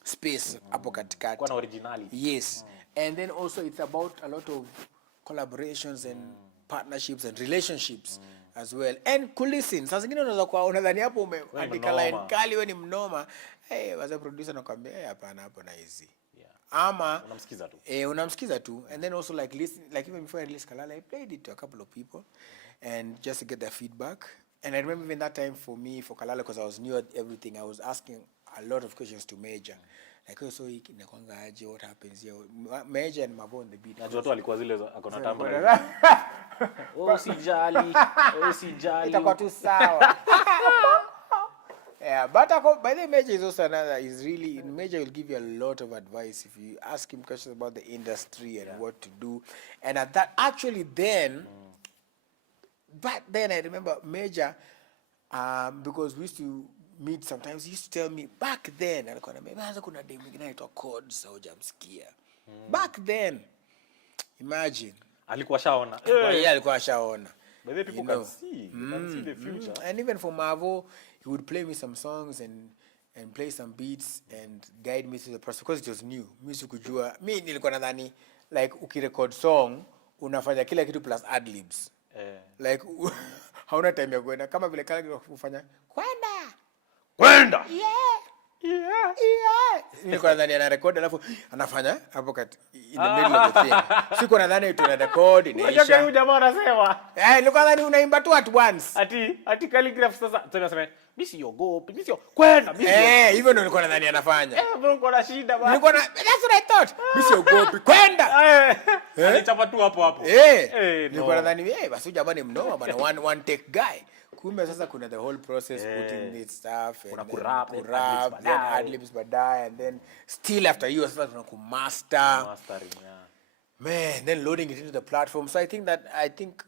space hapo katikati. Kwa originality. Yes. And then also it's about a lot of collaborations and partnerships and relationships as well. And kulisten. Sasa zingine unaweza kwa unadhani hapo umeandika line kali wewe ni mnoma. Waza producer anakuambia hapana hapo na hizi. Ama unamsikiza tu. Unamsikiza tu. And then also like listen, like even before I released Kalala, I played it to a couple of people and just to get their feedback. And I remember even that time for me, for Kalala, because I was new at everything, I was asking a lot of questions to Major. Like, so inakwanga aje, what happens here? Major and Mavo on the beat. Najua tu alikuwa zile akona tamba. Usijali. Itakuwa tu sawa. But by the Major is also another, Major will give you a lot of advice if you ask him questions about the industry and what to do. And at that, actually then, back then I remember Major, because we used to meet sometimes, he used to tell me, back then, alikuwa ananiambia kuna demo nyingine inaitwa Chords au hujamsikia. Back then, imagine. Alikuwa shaona. Alikuwa shaona. But then people can see. You can see the future. And even for Mavo, he would play me some songs and play some beats and guide me through the process because it was new. Mimi sikujua. Mimi nilikuwa nadhani like ukirecord song unafanya kila kitu plus ad-libs. Like hauna time ya kwenda kama vile kala kufanya kwenda. Nilikuwa nadhani ana record alafu anafanya hapo kati in the middle of the thing. Siko nadhani tuna record inaisha. Unajua huyu jamaa anasema. Nilikuwa nadhani unaimba tu at once. Ati calligraph sasa tunasema mimi siogopi, mimi sio kwenda, mimi. Hivyo ndio nilikuwa nadhani anafanya. Bro uko na shida bana. Nilikuwa that's what I thought. Mimi siogopi kwenda. Alichapa tu hapo. Nilikuwa nadhani basi jamaa ni mnoma bana, one take guy. Kumbe sasa kuna the whole process putting this stuff and kurap, then ad-libs baadaye and then still after you sasa tunakumaster mastering. Man, then loading it into the platform. So I think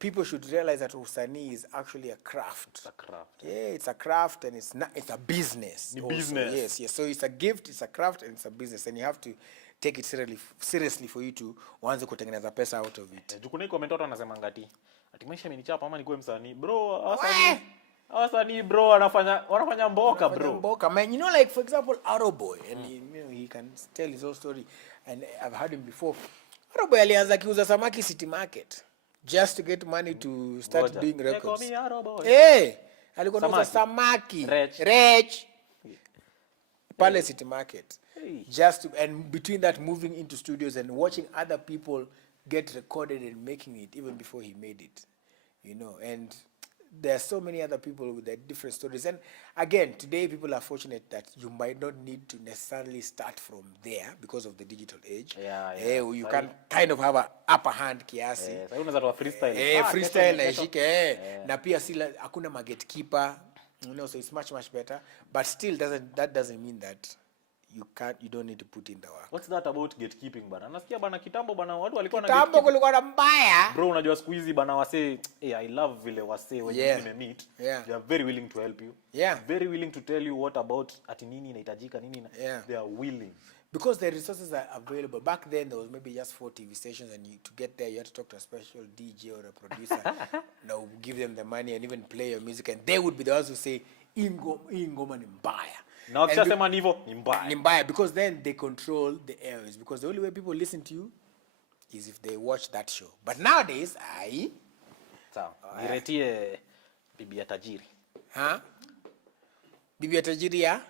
people should realize that usanii is actually a craft. It's a craft. It's a craft and it's a business. Business. Yes. So it's a gift, it's a craft and it's a business and you have to take it seriously for you to uanze kutengeneza pesa out of it. Jukuna comment watu wanasema ngati ati maisha imenichapa ama nikuwe msanii. Bro, wasanii bro wanafanya mboka bro. Mboka. Man, you know, like for example, Aroboy, and you know he can tell his whole story and I've heard him before. Aroboy alianza kiuza samaki City Market just to get money to start doing records. Alikuwa anauza samaki. Rech. Pale City Market. And between that moving into studios and watching other people get recorded and making it even before he made it, you know. And there are so many other people with their different stories. And again, today people are fortunate that you might not need to necessarily start from there because of the digital age. You can kind of have an upper hand kiasi. Sasa unaweza toa freestyle. Freestyle na ishike. Na pia si hakuna gatekeeper, you know, so it's much better. But still that doesn't mean that you don't need to put in the work. What's that about gatekeeping bana? Nasikia bana kitambo bana watu walikuwa na kitambo kulikuwa na mbaya. Bro, unajua siku hizi bana wase I love vile wase when you meet. They are very willing to help you. Very willing to tell you what about ati nini inahitajika nini. They are willing. Because the resources are available. Back then there was maybe just 4 TV stations and to get there you had to talk to a special DJ or a producer. Now give them the money and even play your music and they would be the ones who say ingoma ni mbaya. Now ukisema nivo ni mbaya because then they control the airwaves because the only way people listen to you is if they watch that show. But nowadays Sawa. Niretie bibi ya tajiri. Bibi ya tajiri ya?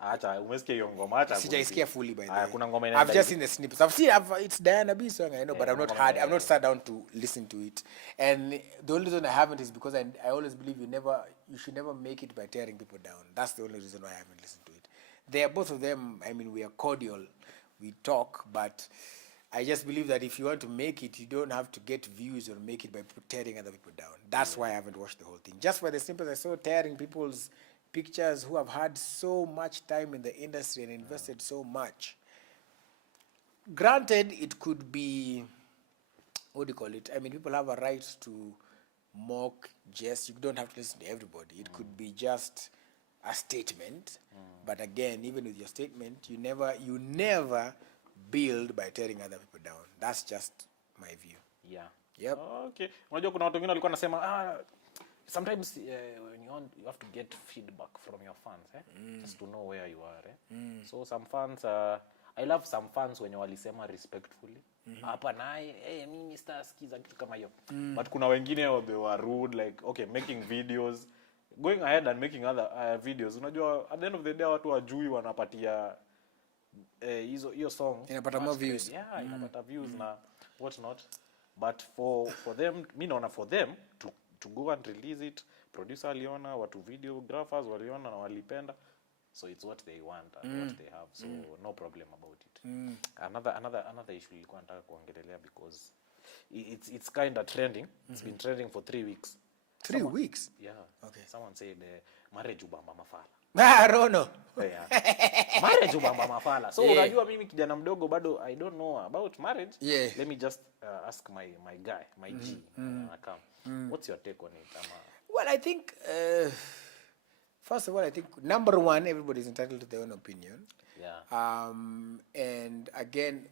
Acha umesikia hiyo ngoma acha. Sijaisikia fully by the way. Kuna ngoma inaenda. I've just seen the snippets. It's Diana B song I know, but I've not sat down to listen to it. And the only reason I haven't is because I always believe you should never make it by tearing people down. That's the only reason why I haven't listened to it. They are both of them, I mean, we are cordial, we talk, but I just believe that if you want to make it, you don't have to get views or make it by tearing other people down. That's why I haven't watched the whole thing. Just for the simple, I saw tearing people's pictures who have had so much time in the industry and invested so much. Granted, it could be, what do you call it? I mean, people have a right to mock, jest. You don't have to listen to everybody. It could be just a statement. But again, even with your statement, you never build by tearing other people down. That's just my view. Yeah. Yep. Okay. Unajua kuna watu wengine walikuwa nasema sometimes when you have to get feedback from your fans, just to know where you are. So some fans, I love some fans when walisema respectfully. Hapa naye, mimi sitasikiza kitu kama hiyo. But kuna wengine they were rude, like, okay, making videos, going ahead and making other videos. Unajua, at the end of the day, watu wajui wanapatia hiyo song. Inapata more views. Yeah, inapata views na what not. But for them, me naona for them to go and release it, producer aliona, watu videographers waliona na walipenda, so it's what they want and what they have, so no problem about it. Another issue nilikuwa nataka kuongelelea because it's kind of trending. It's been trending for 3 weeks. 3 weeks? Yeah. Okay. Someone said marriage ubamba mafala. Rono. Yeah. Marriage ubamba mafala. So unajua mimi kijana mdogo bado I don't know about marriage. Yeah. Let me just ask my guy, my G. What's your take on it? Well, I think first of all, I think number one, everybody is entitled to their own opinion. Yeah. And again,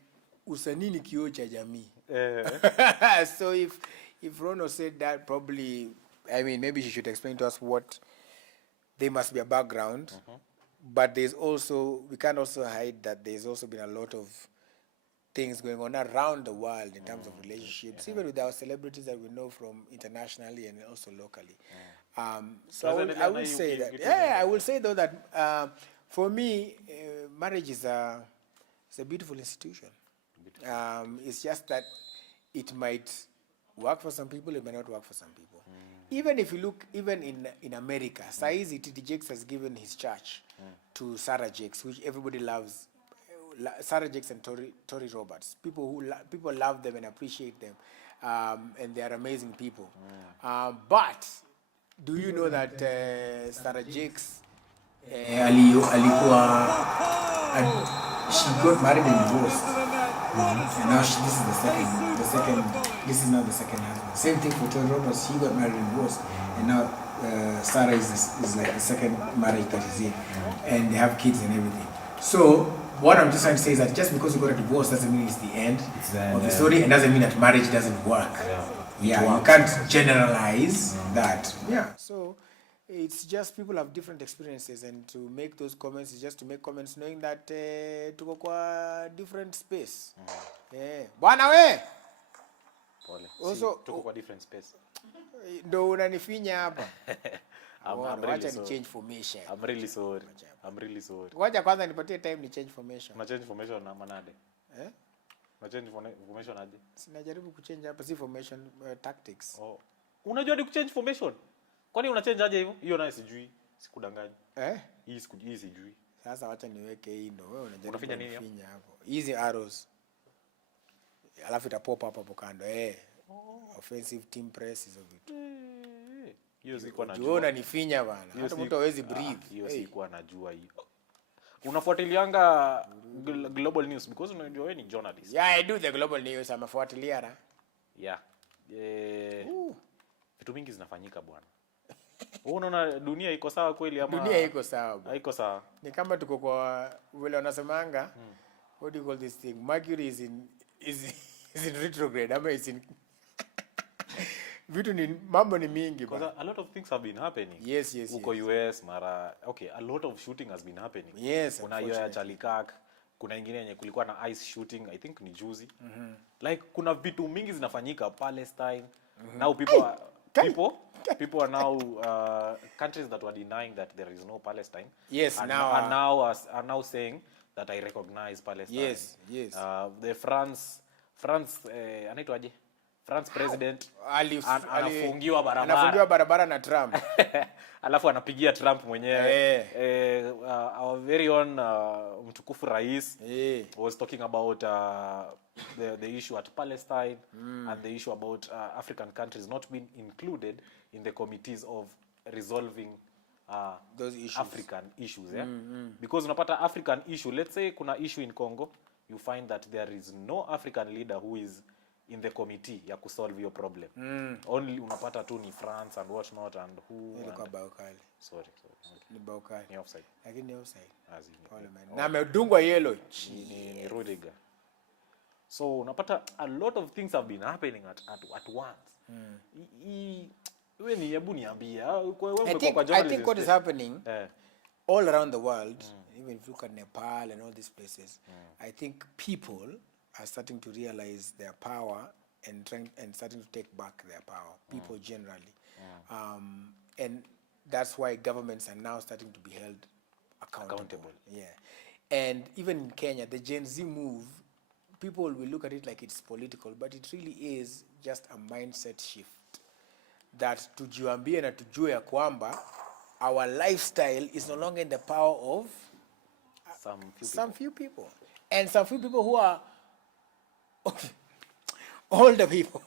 usanini kioo cha jamii. So if Rono said that, probably, I mean, maybe she should explain to us what there must be a background. But there's also, we can't also hide that there's also been a lot of things going on around the world in terms of relationships, even with our celebrities that we know from internationally and also locally. So I will say that, I will say though that for me, marriage is a beautiful institution. It's just that it might work for some people, it may not work for some people. Even if you look, even in America, Saizi T.D. Jakes has given his church to Sarah Jakes, which everybody loves. Sarah Jakes and Tory Roberts. People love them and appreciate them, and they are amazing people. But do you know that Sarah Jakes alikuwa she got married and divorced, and now this is this is now the second husband. Same thing for Tory Roberts. He got married and divorced, and now Sarah is like the second marriage that he's in, and they have kids and everything. So what I'm just trying to say is that just because you got a divorce doesn't mean it's the end of the story, and doesn't mean that marriage doesn't work. Yeah, you can't generalize that. Yeah, so it's just people have different experiences, and to make those comments is just to make comments knowing that tuko kwa different space. Bwana we! Also tuko kwa different space. Ndo unanifinya hapa. Wacha ni change formation. I'm really sorry. Wacha kwanza nipatie time ni change formation. Una change formation na manade? Una change formation aje? Sinajaribu kuchange hapa, si formation, tactics. Unajua ni kuchange formation? Kwani una change aje hivyo? Hiyo nayo sijui. Sikudanganya. Hii sijui. Sasa wacha niweke hii ndo. Wewe unajaribu kufinya hapo. Easy arrows. Alafu ita pop up hapo kando. Offensive team press hizo vitu. Hiyo sikuwa najua. Unaona nifinya bana. Hata mtu hawezi breathe. Hiyo sikuwa najua hiyo. Unafuatilianga global news because unajua wewe ni journalist. Yeah, I do the global news. Amafuatiliana. Yeah. Vitu mingi zinafanyika bwana. Wewe unaona dunia iko sawa kweli ama? Dunia iko sawa bwana. Haiko sawa. Ni kama tuko kwa vile wanasemanga, what do you call this thing? Mercury is in retrograde ama is in vitu ni mambo ni mingi because a lot of things have been happening. Yes. Uko US mara a lot of shooting has been happening. Yes, kuna hiyo ya Chalikak, kuna ingine yenye kulikuwa na ice shooting, I think ni juzi. Like kuna vitu mingi zinafanyika Palestine. Now people are now countries that were denying that there is no Palestine. Yes, are now are now saying that I recognize Palestine. Yes. The France anaitwaje? France president anafungiwa barabara na Trump. Alafu anapigia Trump mwenyewe. Our very own mtukufu rais was talking about the issue at Palestine and the issue about African countries not being included in the committees of resolving those issues. African issues, because unapata African issue, let's say kuna issue in Congo, you find that there is no African leader who is in the committee ya kusolve your problem. Only unapata tu ni France and what not and who. Sorry. Ni Baukali. Ni offside. Lakini ni offside. Pole man. Na amedungwa yellow. Ni Rudiger. So unapata a lot of things have been happening at once. Wewe ni hebu niambie. I think what is happening all around the world, even if you look at Nepal and all these places, I think people are starting to realize their power and starting to take back their power. People generally. And that's why governments are now starting to be held accountable. Yeah. And even in Kenya, the Gen Z move, people will look at it like it's political, but it really is just a mindset shift. That tujiambie na tujue ya kwamba our lifestyle is no longer in the power of some few people. And some few people who are older people.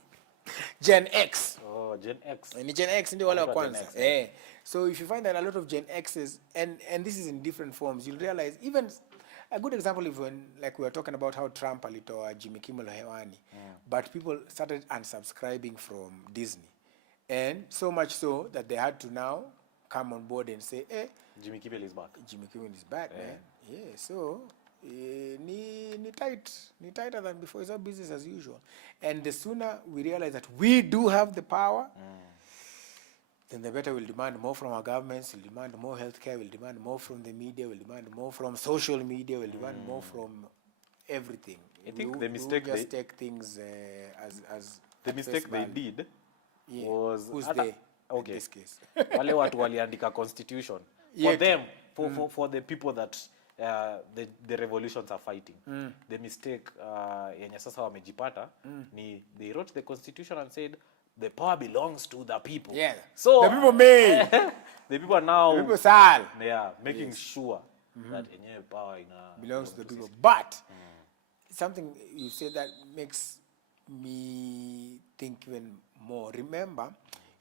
Gen X. Oh, Gen X. And Gen X ndio wale wa kwanza. So if you find that a lot of Gen X's, and this is in different forms, you'll realize, even a good example is when, like we were talking about how Trump alitoa Jimmy Kimmel hewani, but people started unsubscribing from Disney. And so much so that they had to now come on board and say, Jimmy Kimmel is back. Jimmy Kimmel is back, man. Yeah, so ni tighter than before. It's all business as usual. And the sooner we realize that we do have the power, then the better we'll demand more from our governments, we'll demand more healthcare, we'll demand more from the media, we'll demand more from social media, we'll demand more from everything. I think the mistake we'll just take things as the mistake they did was who's they in this case. Wale watu waliandika constitution for them, for the people that the revolutions are fighting. The mistake yenye sasa wamejipata ni they wrote the constitution and said the power belongs to the people. Yeah. So the people made. The people are now making sure that yenye power belongs to the people. But something you said that makes me think even more. Remember,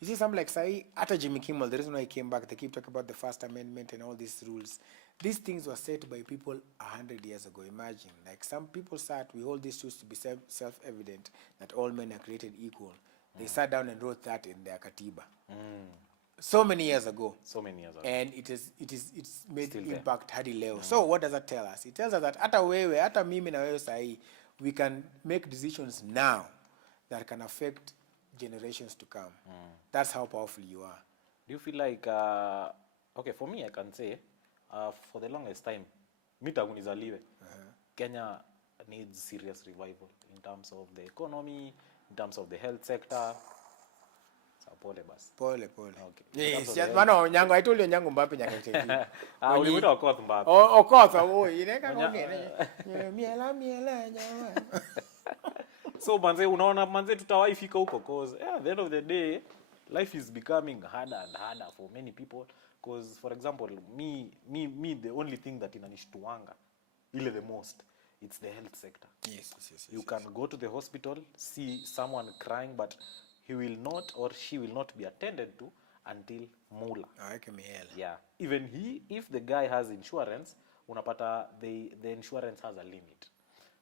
you see something like Sai, after Jimmy Kimmel, the reason why he came back, they keep talking about the First Amendment and all these rules. These things were set by people 100 years ago. Imagine, like some people sat, we hold these truths to be self-evident, that all men are created equal. They sat down and wrote that in their katiba. So many years ago. And it's made still impact hadi leo. So what does that tell us? It tells us that hata wewe, hata mimi na wewe sahi, we can make decisions now that can affect generations to come. That's how powerful you are. Do you feel like okay, for me I can say for the longest time tangu nizaliwe Kenya needs serious revival in terms of the economy, in terms of the health sector. Pole basi. Pole. Okay. Yes, just Onyango, I told you Onyango Mbappe nyakacheki. Ulimwita Okoth Mbappe. Okoth, ineka ngone. Miela nyama. So manze tutawahi fika huko cause at the end of the day life is becoming harder and harder for many people, cause for example me the only thing that inanishtuanga ile the most, it's the health sector. Yes. You can go to the hospital, see someone crying, but he will not or she will not be attended to until Mula. Yeah. Even if the guy has insurance, unapata the insurance has a limit.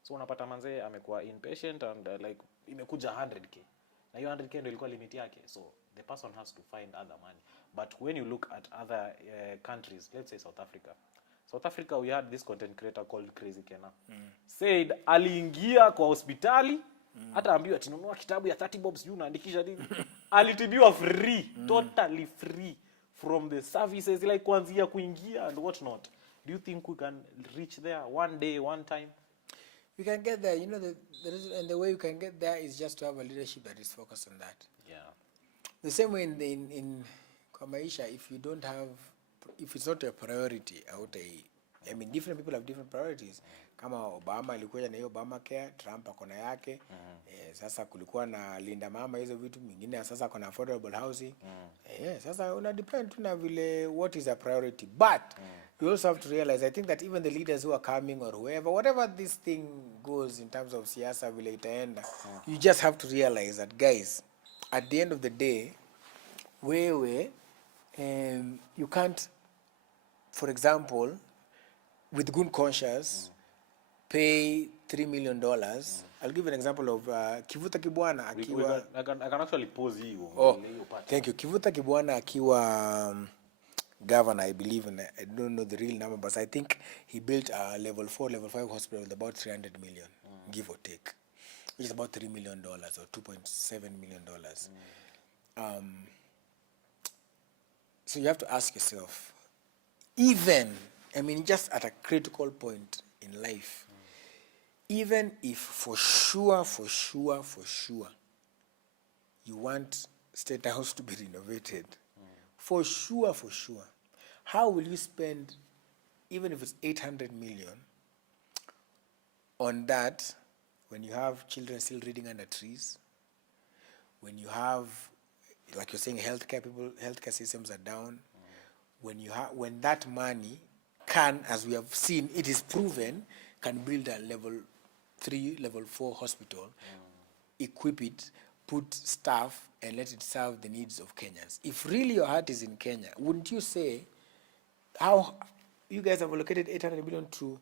So unapata manze amekuwa inpatient and like imekuja 100k. Na hiyo 100k ndio ilikuwa limit yake. So the person has to find other money. But when you look at other countries, let's say South Africa, we had this content creator called Crazy Kena. Said aliingia kwa hospitali, hata ambiwa tinunua kitabu ya 30 bob sijui unaandikisha nini. Alitibiwa free, totally free from the services like kuanzia kuingia and what not. Do you think we can reach there one day, one time? We can get there. You know, the way you can get there is just to have a leadership that is focused on that. Yeah. The same way in kwa maisha, if you don't have, if it's not a priority, I mean, different people have different priorities. Kama Obama alikuja na hiyo Obamacare, Trump akona yake. Sasa kulikuwa na linda mama hizo vitu, mingine sasa kuna affordable housing. Sasa una depend tu na vile what is a priority. But you also have to realize, I think that even the leaders who are coming or whoever, whatever this thing goes in terms of siasa vile itaenda, you just have to realize that, guys, at the end of the day, wewe you can't, for example, with good conscience, pay $3 million. I'll give an example of Kivuta Kibwana akiwa. I can actually pause you. Oh, thank you. Kivuta Kibwana akiwa governor, I believe, and I don't know the real number, but I think he built a level 4, level 5 hospital with about 300 million, give or take, which is about $3 million or $2.7 million. So you have to ask yourself, even, I mean, just at a critical point in life, even if for sure, you want State House to be renovated, for sure, how will you spend, even if it's 800 million, on that when you have children still reading under trees, when you have, like you're saying, healthcare systems are down, when that money can, as we have seen, it is proven, can build a level 3, level 4 hospital, equip it, put staff, and let it serve the needs of Kenyans. If really your heart is in Kenya, wouldn't you say, how you guys have allocated 800 million to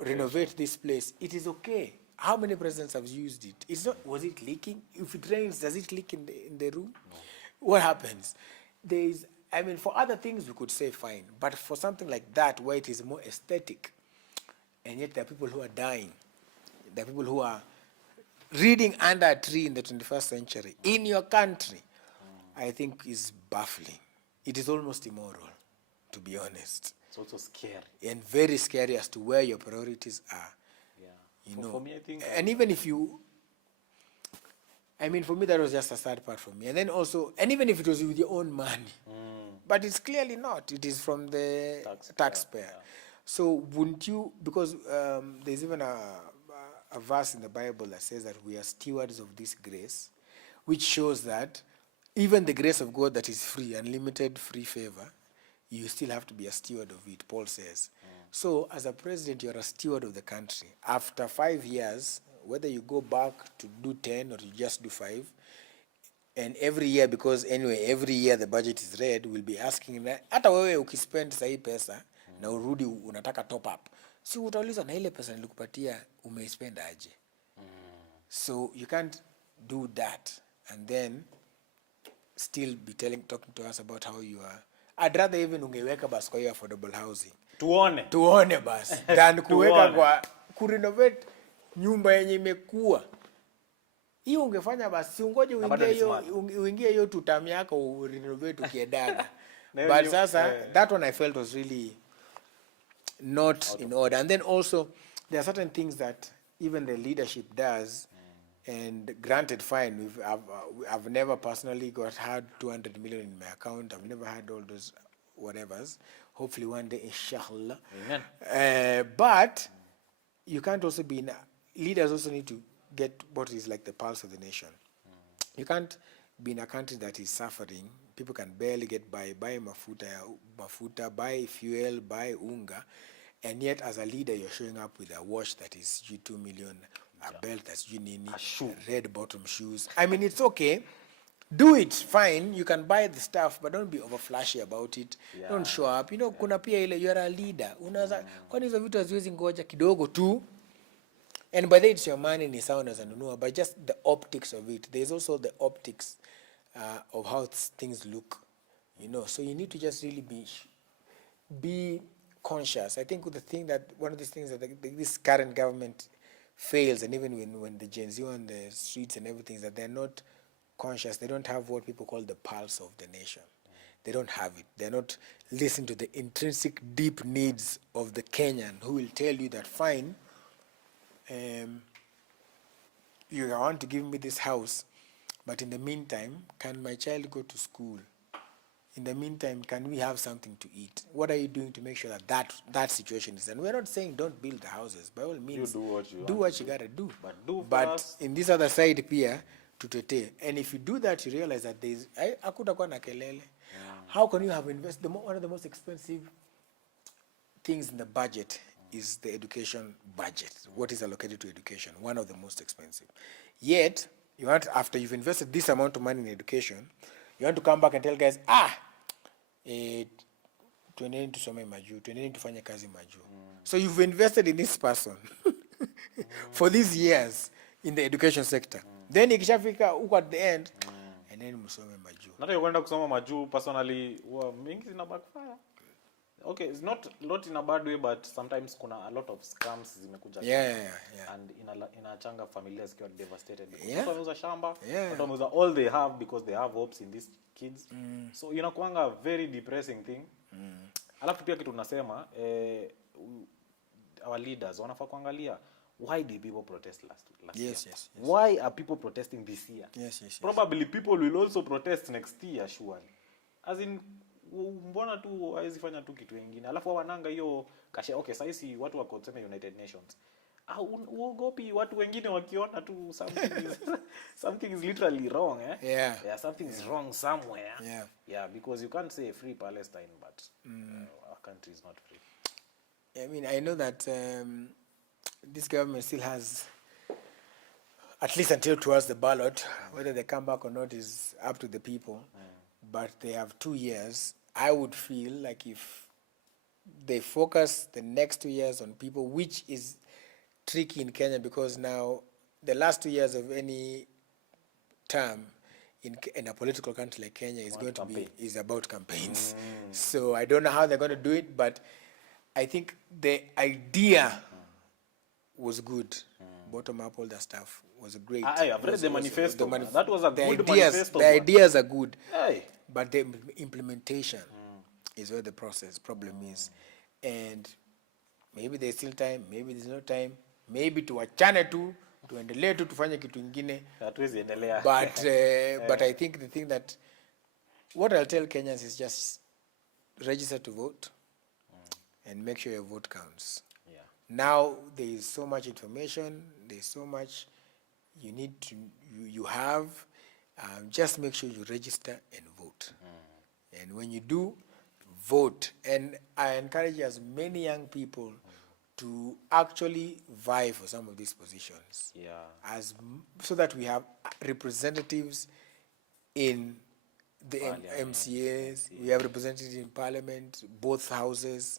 renovate this place? It is okay. How many presidents have used it? It's not. Was it leaking? If it rains, does it leak in the room? No. What happens? There is. I mean, for other things we could say fine, but for something like that, where it is more aesthetic, and yet there are people who are dying, there are people who are reading under a tree in the 21st century in your country, I think is baffling. It is almost immoral, to be honest. It's also scary. And very scary as to where your priorities are. Yeah. You know. For me, I think. And even if you, I mean, for me, that was just a sad part for me. And then also, and even if it was with your own money, but it's clearly not. It is from the taxpayer. Yeah. So wouldn't you, because there's even a verse in the Bible that says that we are stewards of this grace, which shows that even the grace of God that is free, unlimited free favor, you still have to be a steward of it, Paul says. So as a president, you're a steward of the country. After 5 years, whether you go back to do 10 or you just do 5, and every year, because anyway, every year the budget is read, we'll be asking, hata wewe ukispend sahi pesa, na urudi unataka top up. Si utauliza na ile pesa nilikupatia umeispend aje. So you can't do that and then still be talking to us about how you are. I'd rather even ungeweka basi kwa hiyo affordable housing. Tuone basi. Than kuweka kwa kurenovate nyumba yenye imekuwa. Hiyo ungefanya basi ungoje uingie hiyo tutam yako urenovate ukiendana. But sasa that one I felt was really not in order. And then also there are certain things that even the leadership does, and granted fine, I've never personally had 200 million in my account. I've never had all those whatevers. Hopefully one day, inshallah. Amen. But you can't also be leaders also need to get what is like the pulse of the nation. You can't be in a country that is suffering. People can barely get by mafuta, buy fuel, buy unga, and yet as a leader you're showing up with a watch that is 2 million, a belt that's nini, red bottom shoes. I mean, it's okay. Do it, fine. You can buy the stuff, but don't be over flashy about it. Yeah. Don't show up. You know, kuna pia ile you're a leader. Unaweza kwani hizo vitu haziwezi ngoja kidogo tu. And by the way, it's your money ni sawa unaweza nunua, but just the optics of it. There's also the optics of how things look, you know. So you need to just really be conscious. I think the thing that one of these things that this current government fails, and even when the Gen Z on the streets and everything, is that they're not conscious. They don't have what people call the pulse of the nation. They don't have it. They're not listening to the intrinsic deep needs of the Kenyan, who will tell you that fine, you want to give me this house, But in the meantime, can my child go to school? In the meantime, can we have something to eat? What are you doing to make sure that that situation is done? We're not saying don't build the houses. By all means, do what you do want what to you gotta do. But first. In this other side here, tutete. And if you do that, you realize that there's hakutakuwa na kelele. How can you have invested? One of the most expensive things in the budget is the education budget. What is allocated to education? One of the most expensive. Yet, you want, after you've invested this amount of money in education, you want to come back and tell guys, tuendeni tusome maju, tuendeni tufanye kazi maju. So you've invested in this person for these years in the education sector. Then ikishafika uko at the end, and then msome maju. Nata yukwenda kusoma maju personally, mingi zina backfire. Okay, it's not in a bad way, but sometimes kuna a lot of scams zimekuja. Yeah. And inachanga familias kiwa devastated. Because Yeah. watu wameuza shamba, Yeah. watu wameuza all they have because they have hopes in these kids. So inakuanga a very depressing thing. Alafu pia kitu tunasema, our leaders wanafaa kuangalia, why do people protest last year? Yes. Why are people protesting this year? Yes. Probably people will also protest next year, surely. As in, mbona tu hawezi fanya tu kitu kingine. Alafu wananga hiyo kashe. Okay, sasa watu wako tuseme United Nations. Uogopi watu wengine wakiona tu something is literally wrong, eh? Yeah, something is wrong somewhere. Yeah, because you can't say free Palestine, but our country is not free. I mean, I know that this government still has, at least until towards the ballot, whether they come back or not is up to the people. But they have 2 years. I would feel like if they focus the next 2 years on people, which is tricky in Kenya because now the last 2 years of any term in a political country like Kenya is going to be about campaigns. So I don't know how they're going to do it, but I think the idea was good. Bottom up, all that stuff was great. I've read the manifesto. That was a good manifesto. The ideas are good, hey. But the implementation is where the problem is. And maybe there's still time, maybe there's no time. Maybe tuachane tu, tuendelee tu tufanye kitu ingine. Hatuwezi endelea. But I think the thing that, what I'll tell Kenyans is just register to vote and make sure your vote counts. Yeah. Now there is so much information, there's so much you need to, you have. Just make sure you register and vote. And when you do, vote. And I encourage as many young people to actually vie for some of these positions. Yeah. So that we have representatives in the MCAs, we have representatives in Parliament, both houses,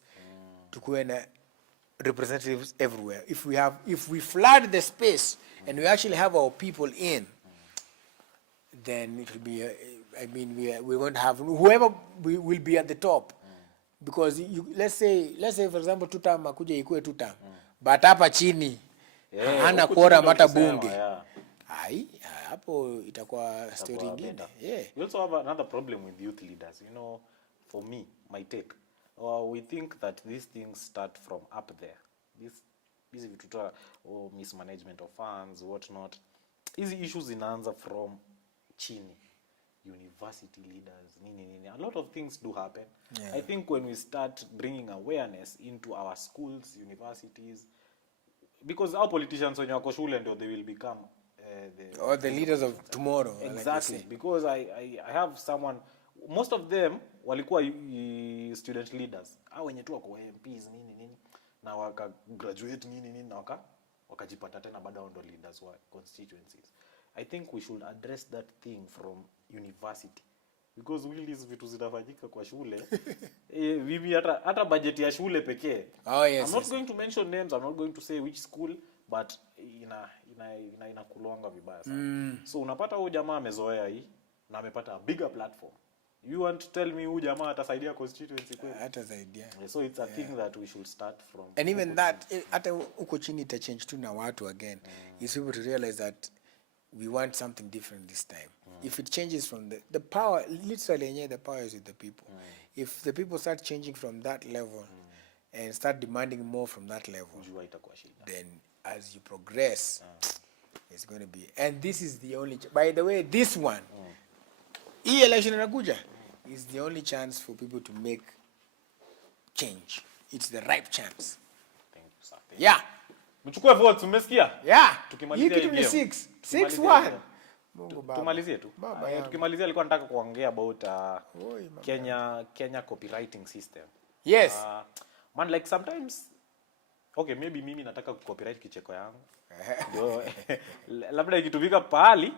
to representatives everywhere. If we flood the space and we actually have our people in, then it will be, we won't have, whoever will be at the top. Because let's say for example 2 term akuja ikue 2 term. But hapa chini hana quorum hata bunge. Hapo itakuwa story nyingine. We also have another problem with youth leaders. You know, for me, my take, we think that these things start from up there. This mismanagement of funds, whatnot. These issues inaanza from chini. University leaders, a lot of things do happen. I think when we start bringing awareness into our schools, universities, because our politicians when you shule ndio they will become the leaders of tomorrow. Exactly, like because I have someone, most of them walikuwa student leaders. Hao wenye tu wako MPs nini na waka graduate nini na wakajipata tena baada ndo leaders wa constituencies. I think we should address that thing from university, because Willis vitu zinafanyika kwa shule. Mimi hata budget ya shule pekee. I'm not going to mention names, I'm not going to say which school, but inakulonga vibaya sana. So unapata huyu jamaa amezoea hii na amepata a bigger platform. You want to tell me huyu jamaa atasaidia constituency kweli? Atasaidia. So it's a thing that we should start from. And even that, hata uko chini ita change tu na watu again. Is people to realize that we want something different this time. If it changes from the power, literally the power is with the people. If the people start changing from that level and start demanding more from that level, then as you progress, It's going to be, and this is the only, by the way, this one, election in Abuja, is the only chance for people to make change. It's the ripe chance. Thank you, sir. Yeah. Mchukue votes, umesikia? Yeah. Tukimalizia Hii kitu ni game. 6-1. Mungu baba. Tumalizie tu. Tukimalizia alikuwa nataka kuongea about Kenya copywriting system. Yes. Man, like sometimes, okay, maybe mimi nataka kucopyright kicheko yangu. Ndio labda ikitumika pahali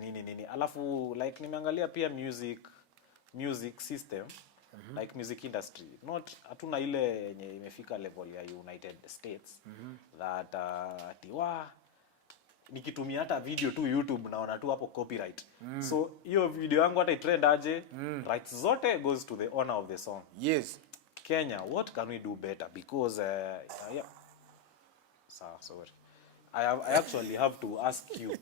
nini. Alafu like nimeangalia pia music system. Like music industry, not hatuna ile yenye imefika level ya United States that atiwa nikitumia hata video tu YouTube naona tu hapo copyright. So hiyo video yangu hata itrend aje, rights zote goes to the owner of the song. Yes. Kenya, what can we do better? Because sorry. I actually have to ask you.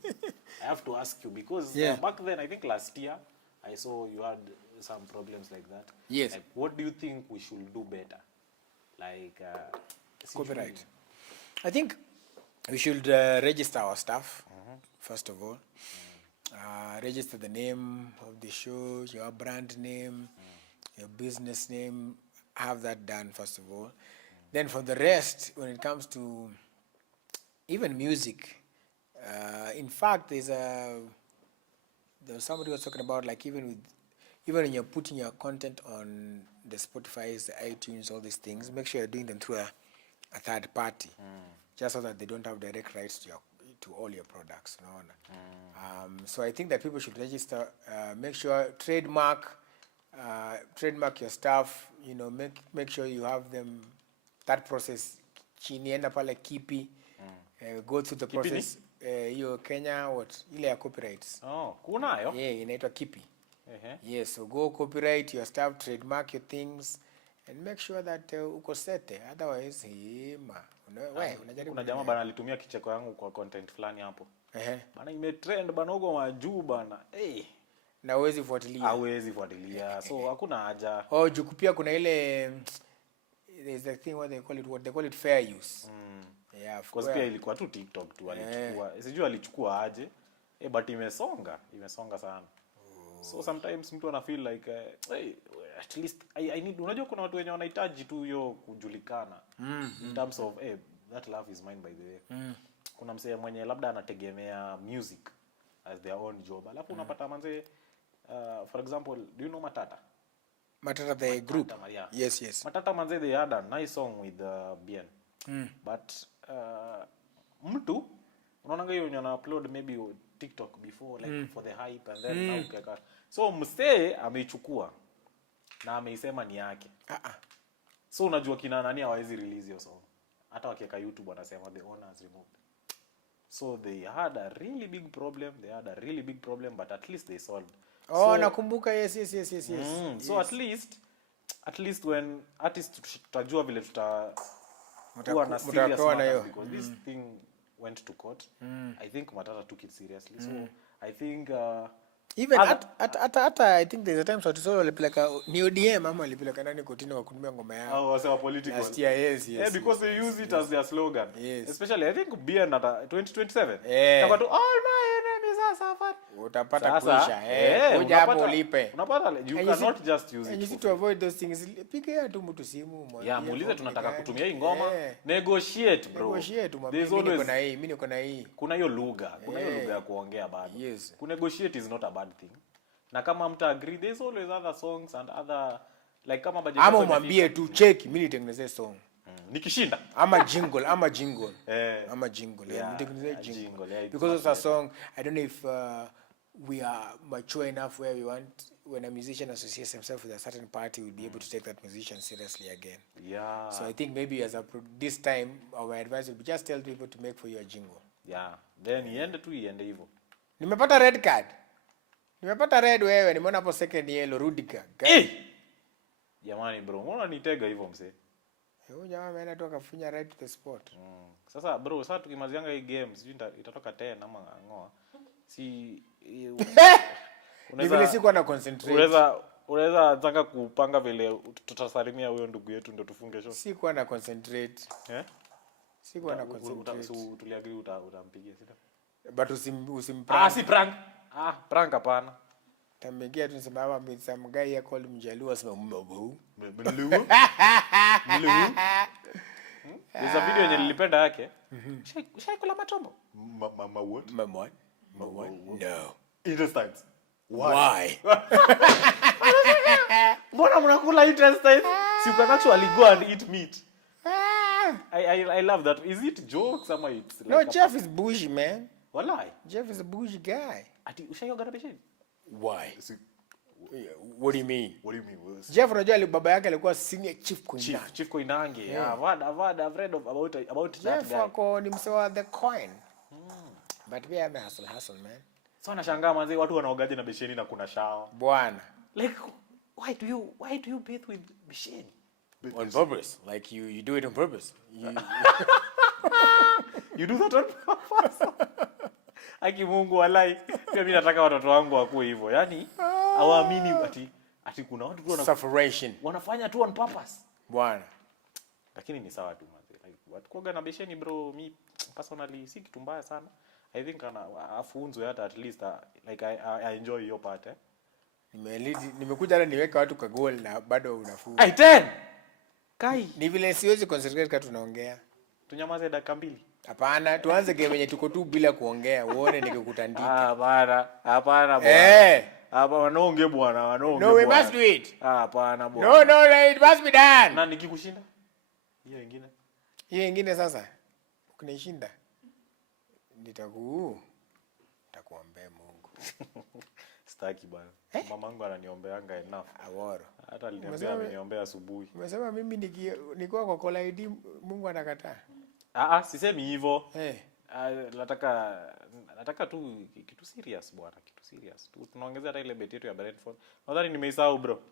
I have to ask you because back then, I think last year, I saw you had some problems like that. Yes. Like, what do you think we should do better? Like copyright. I think we should register our stuff first of all. Register the name of the show, your brand name, your business name. Have that done first of all. Then for the rest, when it comes to even music, in fact, there was somebody who was talking about like even when you're putting your content on the Spotify, the iTunes, all these things, make sure you're doing them through a third party, just so that they don't have direct rights to all your products. So I think that people should register, make sure trademark your stuff. Make sure you have them. That process, chini enda pale kipi, go through the process. Hiyo Kenya ile ya copyrights. Oh, kunayo? Yeah, inaitwa kipi. Yes, so go copyright your stuff, trademark your things, and make sure that uko sete. Otherwise, unajaribu. Kuna jamaa bana alitumia kicheko yangu kwa content fulani hapo. Bana imetrend bana huko majuu bana. Na huwezi fuatilia. Hawezi fuatilia. So hakuna haja. Jukupia kuna ile there's a thing what they call it fair use. Yeah, of course. Pia ilikuwa tu TikTok tu alichukua. Sijui alichukua aje. But imesonga sana. So sometimes mtu ana feel like at least I need, unajua kuna watu wenye wanahitaji tu hiyo kujulikana in terms of that love is mine by the way. Kuna msee mwenye labda anategemea music as their own job. Alafu unapata manze for example, do you know Matata the group? Yeah. Yes. Matata manze they had a nice song with Bien. But mtu unaona hiyo yenye ana upload maybe TikTok before like for the hype and then now kaka. So msee ameichukua na ameisema ni yake. So unajua kina nani hawezi release hiyo song. Hata wakiweka YouTube wanasema the owners removed. So they had a really big problem but at least they solved. Nakumbuka yes. So at least when artists tutajua vile tutakuwa na serious matters because this thing went to court. I think Matata took it seriously. So I think even at I think there's a time so to walipeleka ni ODM ama walipeleka nani kotini wa kutumia ngoma yao. Wasema political. Yes. Because they use it as their slogan. Yes. Especially I think BN at 2027. Kama tu all my enemies are suffered. Utapata kuisha. Kuja hapo ulipe. Unapata you cannot just use it. And you need to avoid those things. Piga tu mtu simu mwana. Yeah, muulize tunataka kutumia hii ngoma. Negotiate bro. Mimi niko na hii. Kuna hiyo lugha ya kuongea bado. Yes. Ku negotiate is not a bad thing. Na kama mta agree there's always other songs and other like kama budget. Ama mwambie tu check mimi nitengenezee song. Nikishinda ama jingle yeah, nitengenezee jingle because it's a song. I don't know if we are mature enough where we want when a musician associates himself with a certain party we'll be able to take that musician seriously again. Yeah. So I think maybe this time our advice would be just tell people to make for you a jingle. Yeah. Then iende hivyo. Nimepata red card. Nimepata red wewe, nimeona hapo second yellow Rudiger. Jamani bro, mbona nitega hivyo mzee? Huyo jamaa ameenda tu akafunya right to the spot. Sasa bro, sasa tukimazianga hii game, sijui itatoka 10 ama ngoa. Si unaweza siku ana concentrate. Unaweza nataka kupanga vile tutasalimia huyo ndugu yetu ndio tufunge show. Siku ana concentrate. Siku ana concentrate. Tuliagree utampigia sita. But usimprank. Si prank. Prank hapana. Tamegea tu sababu mimi some guy here called Mjaluo asema Mluo. Mluo. There's a video yenye nilipenda yake. Shaikula matombo. Mama what? No. Intestines. Why? Mbona mnakula intestines? So you can actually go and eat meat. I love that. Is it jokes or it's like no, Jeff is bougie, man. Wallahi. Jeff is a bougie guy. Ati ushayoga na besheni? Why? What do you mean? What do you mean? Jeff unajua baba yake alikuwa senior chief Koinange. Chief Koinange. Yeah, I've read about Jeff that guy. wako ni msewa the coin. But we have a hustle, man. So anashangaa manzi watu wanaogaje na besheni na kuna shower. Bwana. Like why do you bathe with besheni? On purpose. Like you do it on purpose. You do that on purpose. Aki Mungu walai. Pia mimi nataka watoto wangu wakuwe hivyo. Yaani hawaamini ati kuna watu tu wanafanya tu on purpose. Bwana. Lakini ni sawa tu manzi. Like watu kuoga na besheni bro, me personally si kitu mbaya sana. I think afunzo hata at least like I enjoy your part Nimekuja hata niweka watu kwa goal na bado unafunga. 10. Kai. Ni vile siwezi concentrate kama tunaongea. Tunyamaze dakika 2. Hapana, tuanze game yenye tuko tu bila kuongea. Uone nikikutandika. Hapana bwana. Hapa wanaongea bwana, wanaongea. No, we must do it. Hapana bwana. No, it must be done. Na nikikushinda? Hiyo nyingine sasa. Ukinishinda. Nitakuombea Mungu. Sitaki bwana. Mamangu ananiombeanga enough. Aworo. Hata aliniambia ameniombea asubuhi. Umesema mimi niko kwa Call ID Mungu anakataa. Sisemi hivyo. Nataka tu kitu serious bwana, kitu serious. Tunaongezea hata ile bet yetu ya Brentford. Nadhani nimeisahau bro.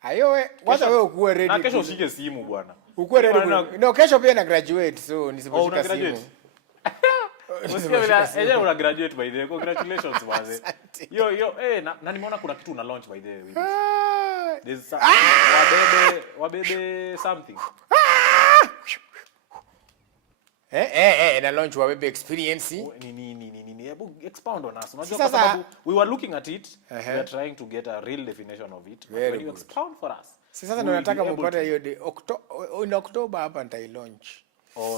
Ayo wacha wewe ukuwe ready. Na kesho ushike simu bwana. Ukuwe ready. No, kesho pia na graduate so nisiposhika simu. Usikie una graduate by the way. Congratulations baze. Yo na nimeona kuna kitu una launch by the way. There's wabebe something. Na launch wabebe experience. Nini. Expound on us. Unajua kwa sababu we were looking at it, we are trying to get a real definition of it. Very when you expound for us. Sasa ndo nataka mpate hiyo in October hapa nitai launch.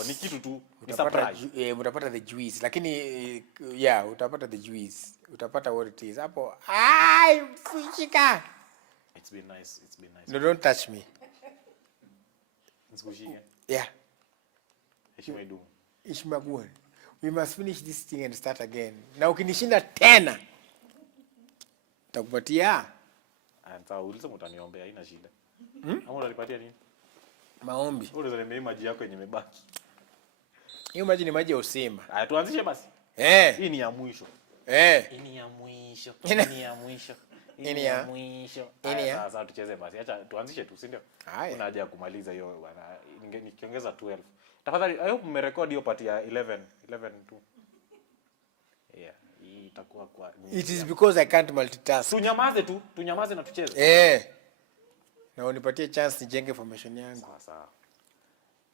Ni kitu tu, ni surprise. Utapata the juice. Lakini utapata the juice. Utapata what it is. Hapo fishika. It's been nice. No, don't touch me. Nikushike. Yeah. Heshima gani? We must finish this thing and start again. Na ukinishinda tena nitakupatia. Sasa ulisema utaniombea, haina shida. Ama unanipatia nini? Maombi. Unaweza niambia maji yako yenye imebaki. Hiyo maji ni maji ya usema. Tuanzishe basi. Hii ni ya mwisho. Hii ni ya mwisho. Sasa tucheze basi. Acha tuanzishe tu, si ndio? Kuna haja ya kumaliza hiyo bwana. Nikiongeza 12. Tafadhali, I hope mmerecord hiyo part ya 11 tu. Yeah, hii itakuwa kwa It is because I can't multitask. Tunyamaze na tucheze. Na unipatie chance nijenge formation yangu. Sawa.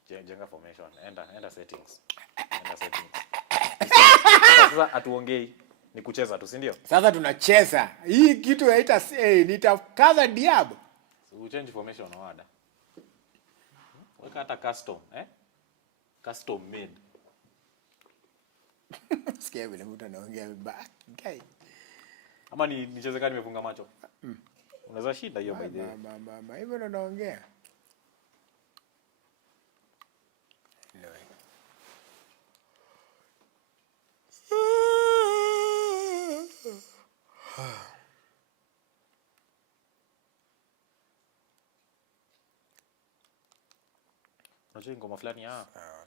Jenga formation. Enda settings. Sasa atuongei. Ni kucheza tu, si ndio? Sasa tunacheza. Hii kitu haita nitakaza diabo. So change formation wada. Weka hata custom, custom made. Sikia vile mtu anaongea vibaya. Guy. Ama nicheze kama nimefunga macho. Unaweza shinda hiyo by the way. Mama, hivyo ndo naongea. No. Unajua ngoma fulani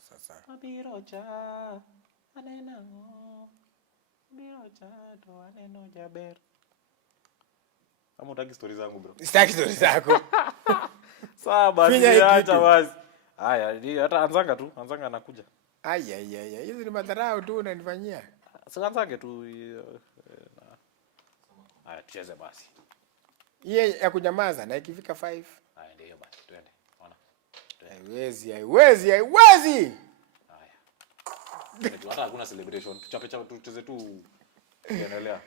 sasa. Abiroja anenango. Abiroja to aneno jaber. Ama utaki stories zangu bro? Sitaki stories zako. Sawa basi acha wazi. Haya, hata anzanga anakuja. Hizo ni madharau tu unanifanyia. Sasa anzange tu. Haya tucheze basi. Yeye ya kunyamaza na ikifika 5. Haya ndio basi twende. Ona. Haiwezi. Haya. Hata hakuna celebration. Tucheze tu tuendelea.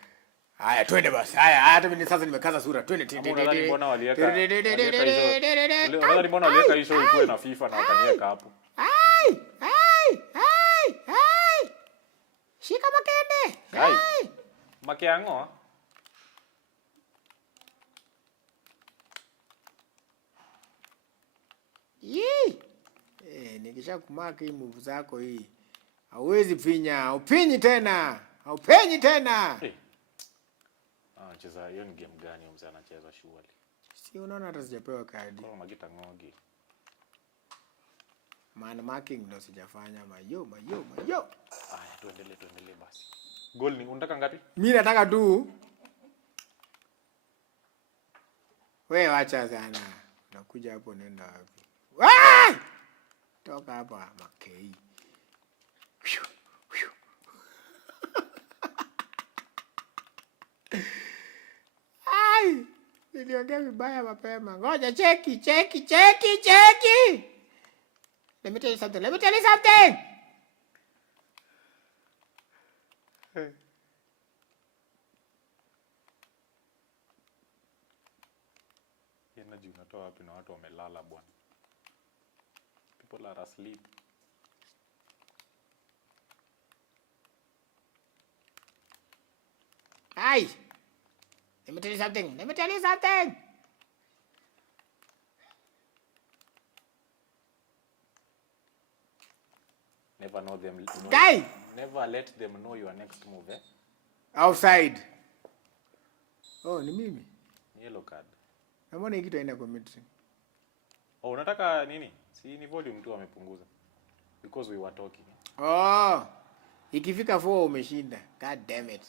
Haya twende basi. Haya hata mimi sasa nimekaza sura. Twende. Unadhani mbona waliweka hiyo ikuwe na FIFA na wakaniweka hapo? Ai! Shika makende. Ai. Makiango. Nikisha kumaki move zako hii. Hauwezi pinya, upinyi tena. Haupenyi tena. Hey. Anacheza hiyo ni game gani mzee anacheza shughuli? Si unaona hata sijapewa kadi. Kwa magita ngogi. Man marking ndo sijafanya mayo. Aya tuendelee basi. Goal ni unataka ngapi? Mimi nataka tu. Wewe acha sana. Nakuja hapo nenda wapi? Toka hapa makei. Ai! Niliongea vibaya mapema. Ngoja cheki. Let me tell you something. Energy unatoa wapi na watu wamelala bwana? People are asleep. Ai! Let me tell you something. Never let them know your next move, eh? Outside. Oh, ni mimi. Yellow card. Naona hiki tuenda commentary. Oh, unataka nini? Si ni volume tu amepunguza. Because we were talking. Oh. Ikifika 4 umeshinda. God damn it.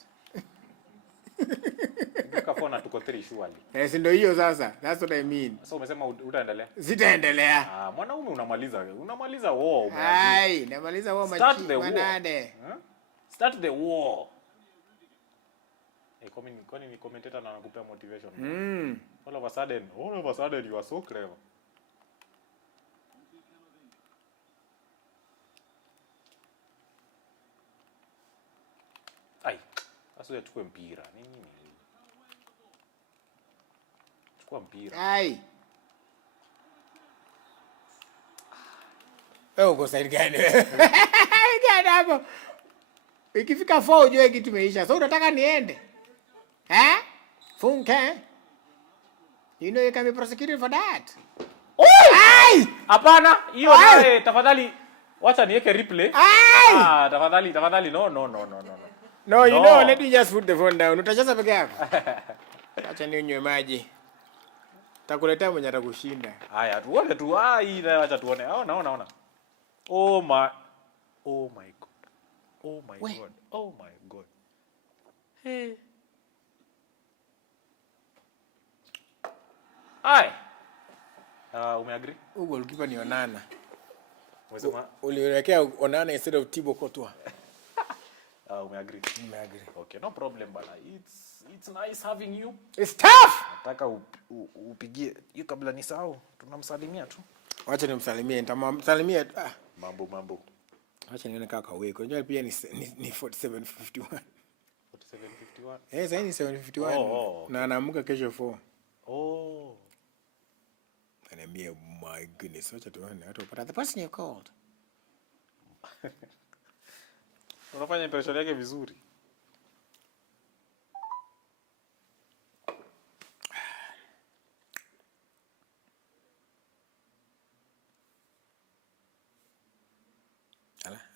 Ikifika 4 na tuko 3 surely. Yes, ndio hiyo sasa. That's what I mean. Sasa umesema utaendelea? Sitaendelea. Mwanaume unamaliza war. Ai, namaliza war manade. Start the war. Kwani ni commentator na anakupea motivation. All of a sudden you are so clever. Ai, sasa chukue mpira. Nini? Chukua mpira. Ai. Uko side gani? Gani hapo? Ikifika 4 ujue kitu imeisha. So unataka niende? Funke? You know you can be prosecuted for that. Ai! Hapana, hiyo nawe tafadhali wacha niweke replay. Tafadhali no. No, you know, let me just put the phone down. Utacheza peke yako. Acha ninywe maji. Takuletea mwenye atakushinda. Haya, tuone tu. Hii acha tuone. Naona. Oh my god. Hey. Ai. Umeagree? Goalkeeper ni Onana. Umesema uliwekea Onana instead of Thibaut Courtois. Umeagree? Nimeagree. Okay, no problem bana. It's nice having you. It's tough. Nataka upigie hiyo kabla nisahau. Tunamsalimia tu. Acha nimsalimie, nitamsalimia. Mambo. Acha nione kaka weko. Unajua pia ni 4751. 4751. Sasa ni 751. Okay. Na anaamka kesho 4. Oh. Ananiambia my goodness, acha tuone hata upata the person you called. Unafanya impression yake vizuri.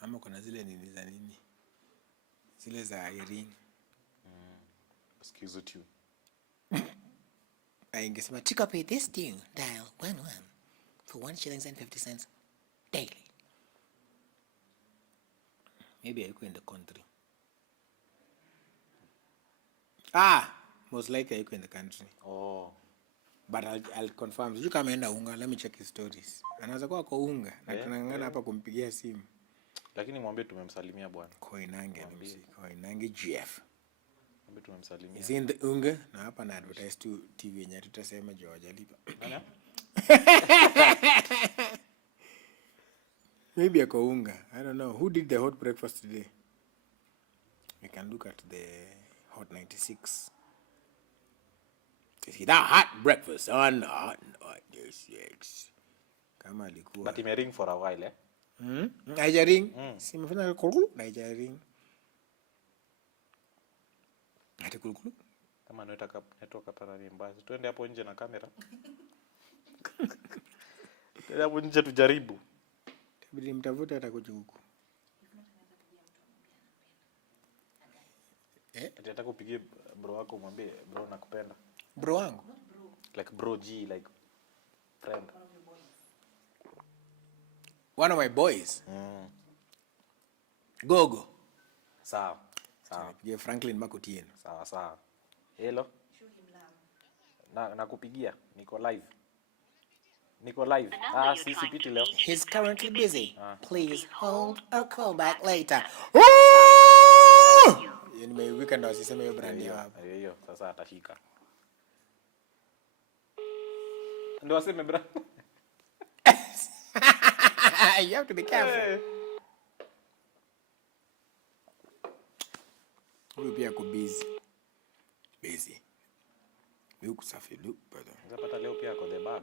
Ama kuna zile nini za nini? Zile za Irene. Excuse you. Ingesema to copy this tune, dial 11 for 1.50 daily. Maybe I go in the country. Most likely I go in the country. Oh. But I'll confirm. You come enda unga, let me check his stories. Anaweza kuwa kwa unga na tunangana hapa kumpigia simu. Lakini mwambie tumemsalimia bwana. Koinange GF. Mwambie tumemsalimia. Is in the unga na hapa na advertise to TV yenye tutasema George alipa. Nani? Maybe ako unga. I don't know. Who did the hot breakfast today? We can look at the Hot 96. Is that hot breakfast on Hot 96? Kama alikuwa. But ime ring for a while, eh? Naija ring. Si mfanya kulu. Naija ring. Ati kulu. Kama network hapa ni mbaya. Tuende hapo nje na kamera. Tuende hapo nje tujaribu. Tabidi mtafute hata kuja huku. Nataka kupigie bro wako mwambie bro nakupenda. Bro wangu? Like bro G, like friend. One of my boys. Gogo. Sawa. Pigia Franklin Makutien. Sawa. Hello. Nakupigia. Niko live. Sipiti leo. He's currently busy. Please hold a call back later. Anyway, weekend wasiseme hiyo brand yao hapa. Hiyo sasa atashika. Ndio waseme brand. You have to be careful. Huyu pia ako busy. Mimi kusafi look brother. Unapata leo pia ako the bag.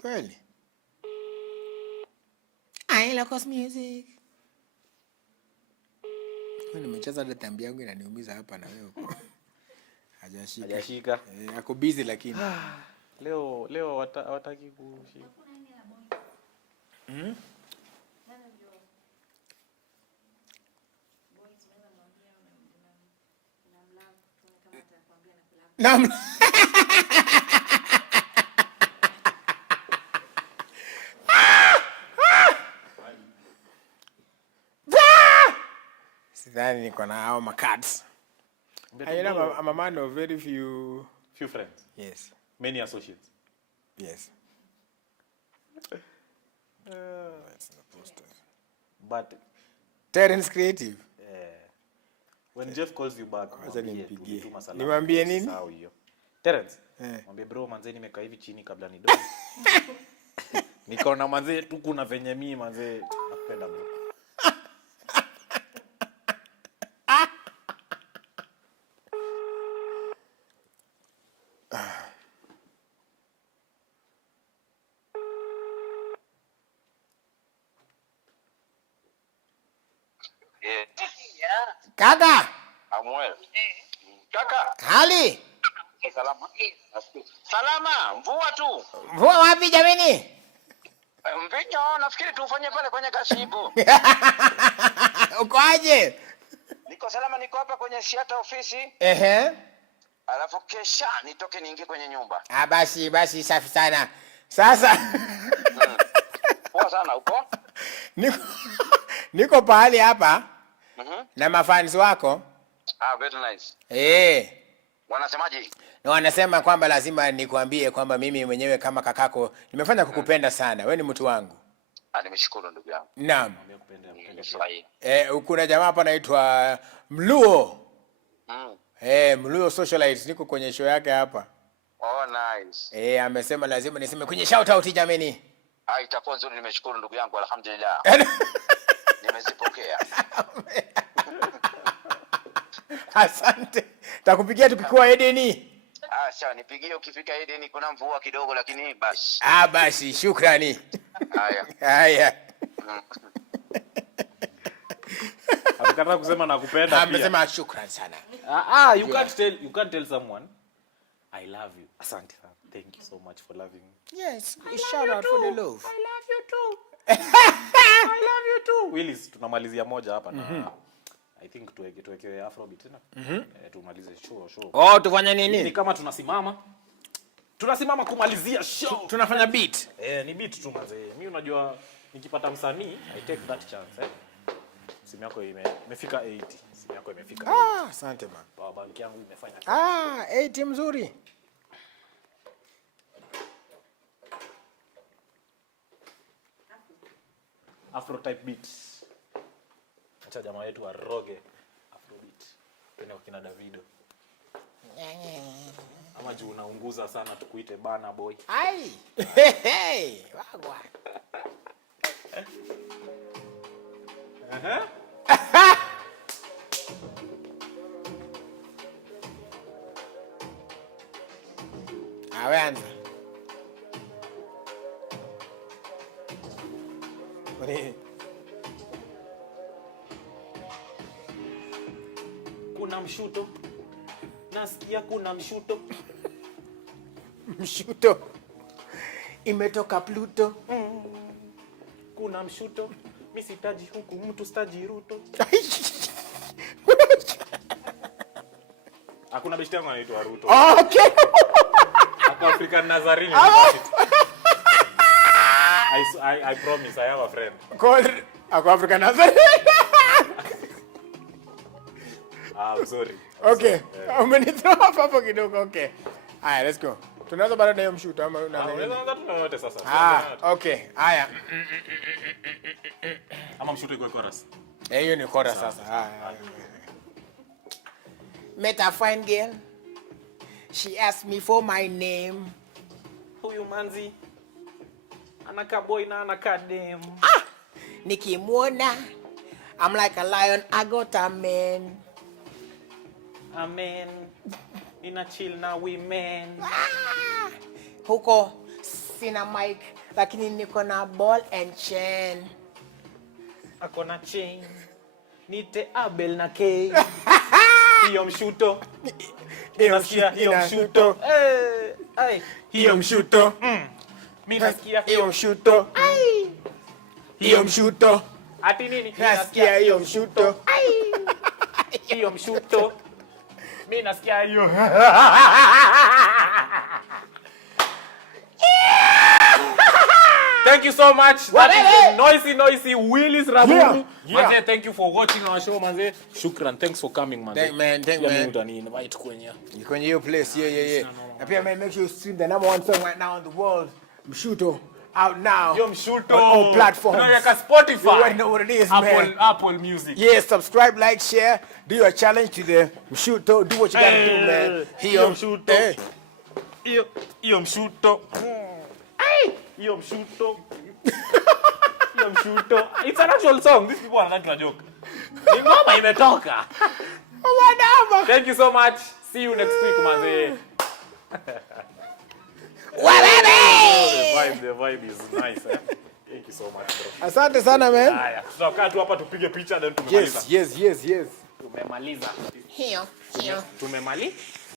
Kweli? I love music. Nimecheza ile tambi yangu inaniumiza hapa na wewe uko. Hajashika. Ako busy lakini. Leo wataki kushika. Naam. Sidhani niko na hao cards. I'm a man of very few friends. Yes. Many associates. Yes. That's the poster. But Terence Creative. When Jeff calls you back, niwaambie nini? Sawa hiyo. Terence, mwambie bro manze nimekaa hivi chini kabla nidoe. Nikaona manze tu kuna venye mimi manze nakupenda bro. Kaka. Samuel. Kaka. Hali. Salama, mvua tu. Mvua wapi jameni? Mvinyo, nafikiri tufanye pale kwenye kasibu. Uko aje? Niko salama, niko hapa kwenye siata ofisi. Alafu kesha nitoke niingie kwenye nyumba. Basi safi sana. Sasa poa sana uko? Niko pahali hapa. Na mafans wako. Very nice. Wanasemaje? Na wanasema kwamba lazima nikuambie kwamba mimi mwenyewe kama kakako nimefanya kukupenda sana. Wewe ni mtu wangu. Nimeshukuru ndugu yangu. Naam. Nimekupenda. Kuna jamaa hapa anaitwa Mluo. Mluo Socialite, niko kwenye show yake hapa. Oh nice. Amesema lazima niseme kwenye shout out jameni. Itakuwa nzuri, nimeshukuru ndugu yangu, alhamdulillah. Nimezipokea. Asante. Takupigia tukikuwa Edeni. Sawa, nipigie ukifika Edeni, kuna mvua kidogo lakini basi. Basi shukrani. Haya. Amekataa kusema nakupenda pia. Amesema shukrani sana. You can't tell someone I love you. Asante sana. Thank you so much for loving me. Yes, shout out for the love. I love you too. I love you too. Willis, tunamalizia moja hapa na I think tuweke Afrobeat tena. Tumalize show. Tufanye nini? Ni kama tunasimama kumalizia show. Tunafanya beat. Ni beat tu manze. Mimi unajua nikipata msanii I take that chance. Simu yako imefika 80. Simu yako imefika 80. Asante man. Power bank yangu imefanya. 80 mzuri. Afro type beat. Acha jamaa wetu wa roge Afrobeat. Twende kwa kina Davido. Ama juu unaunguza sana tukuite bana boy. Wagwa. Awanza. Kuna mshuto. Nasikia kuna mshuto. Mshuto. Imetoka Pluto. Kuna mshuto. Mimi sitaji huku mtu sitaji Ruto. Hakuna beshte yangu anaitwa Ruto. Okay. African Nazarene. I promise I have a friend. Called African Nazarene. I'm sorry. Okay. Umenithrow hapo kidogo. Okay. Haya, let's go. Tunaanza baada ya mshuto ama unaanza sasa. Okay. Haya. Ama mshuto iko chorus. Hiyo ni chorus sasa. Haya. Met a fine girl. She asked me for my name. Huyu manzi anaka boy na anaka dem. Nikimwona I'm like a lion, I got a man. Amen. Ina chill na women. Huko sina mic lakini niko na ball and chain. Ako na chain. Nite Abel na K. Hiyo mshuto. Hiyo mshuto. Hiyo mshuto. Mimi nasikia hiyo mshuto. Hiyo mshuto. Ati nini? Nasikia hiyo mshuto. Hiyo mshuto. Mimi nasikia hiyo. Thank you so much. That is the noisy Willis Raburu. Manze, thank you for watching our show, manze. Shukran, thanks for coming, manze. Thank man. Mimi invite kwenye. Kwenye your place. Yeah. And pia make sure you stream the #1 song right now on the world. Mshuto out now. Yo Mshuto. On all platforms. Now you can Spotify. You already know what it is, man. Apple Music. Yeah, subscribe, like, share. Do your challenge to the Mshuto. Do what you gotta do, man. Hiyo Mshuto. Hiyo Mshuto. Hiyo Mshuto. Hiyo Mshuto. It's an actual song. These people are not a joke. Ni ngoma imetoka. Madama. Thank you so much. See you next week, manze. The vibe is nice, eh? Thank you so much, bro. Asante sana, man. Haya, tutakaa tu hapa tupige picha then tumemaliza. Yes. Tumemaliza. Hiyo. Tumemaliza.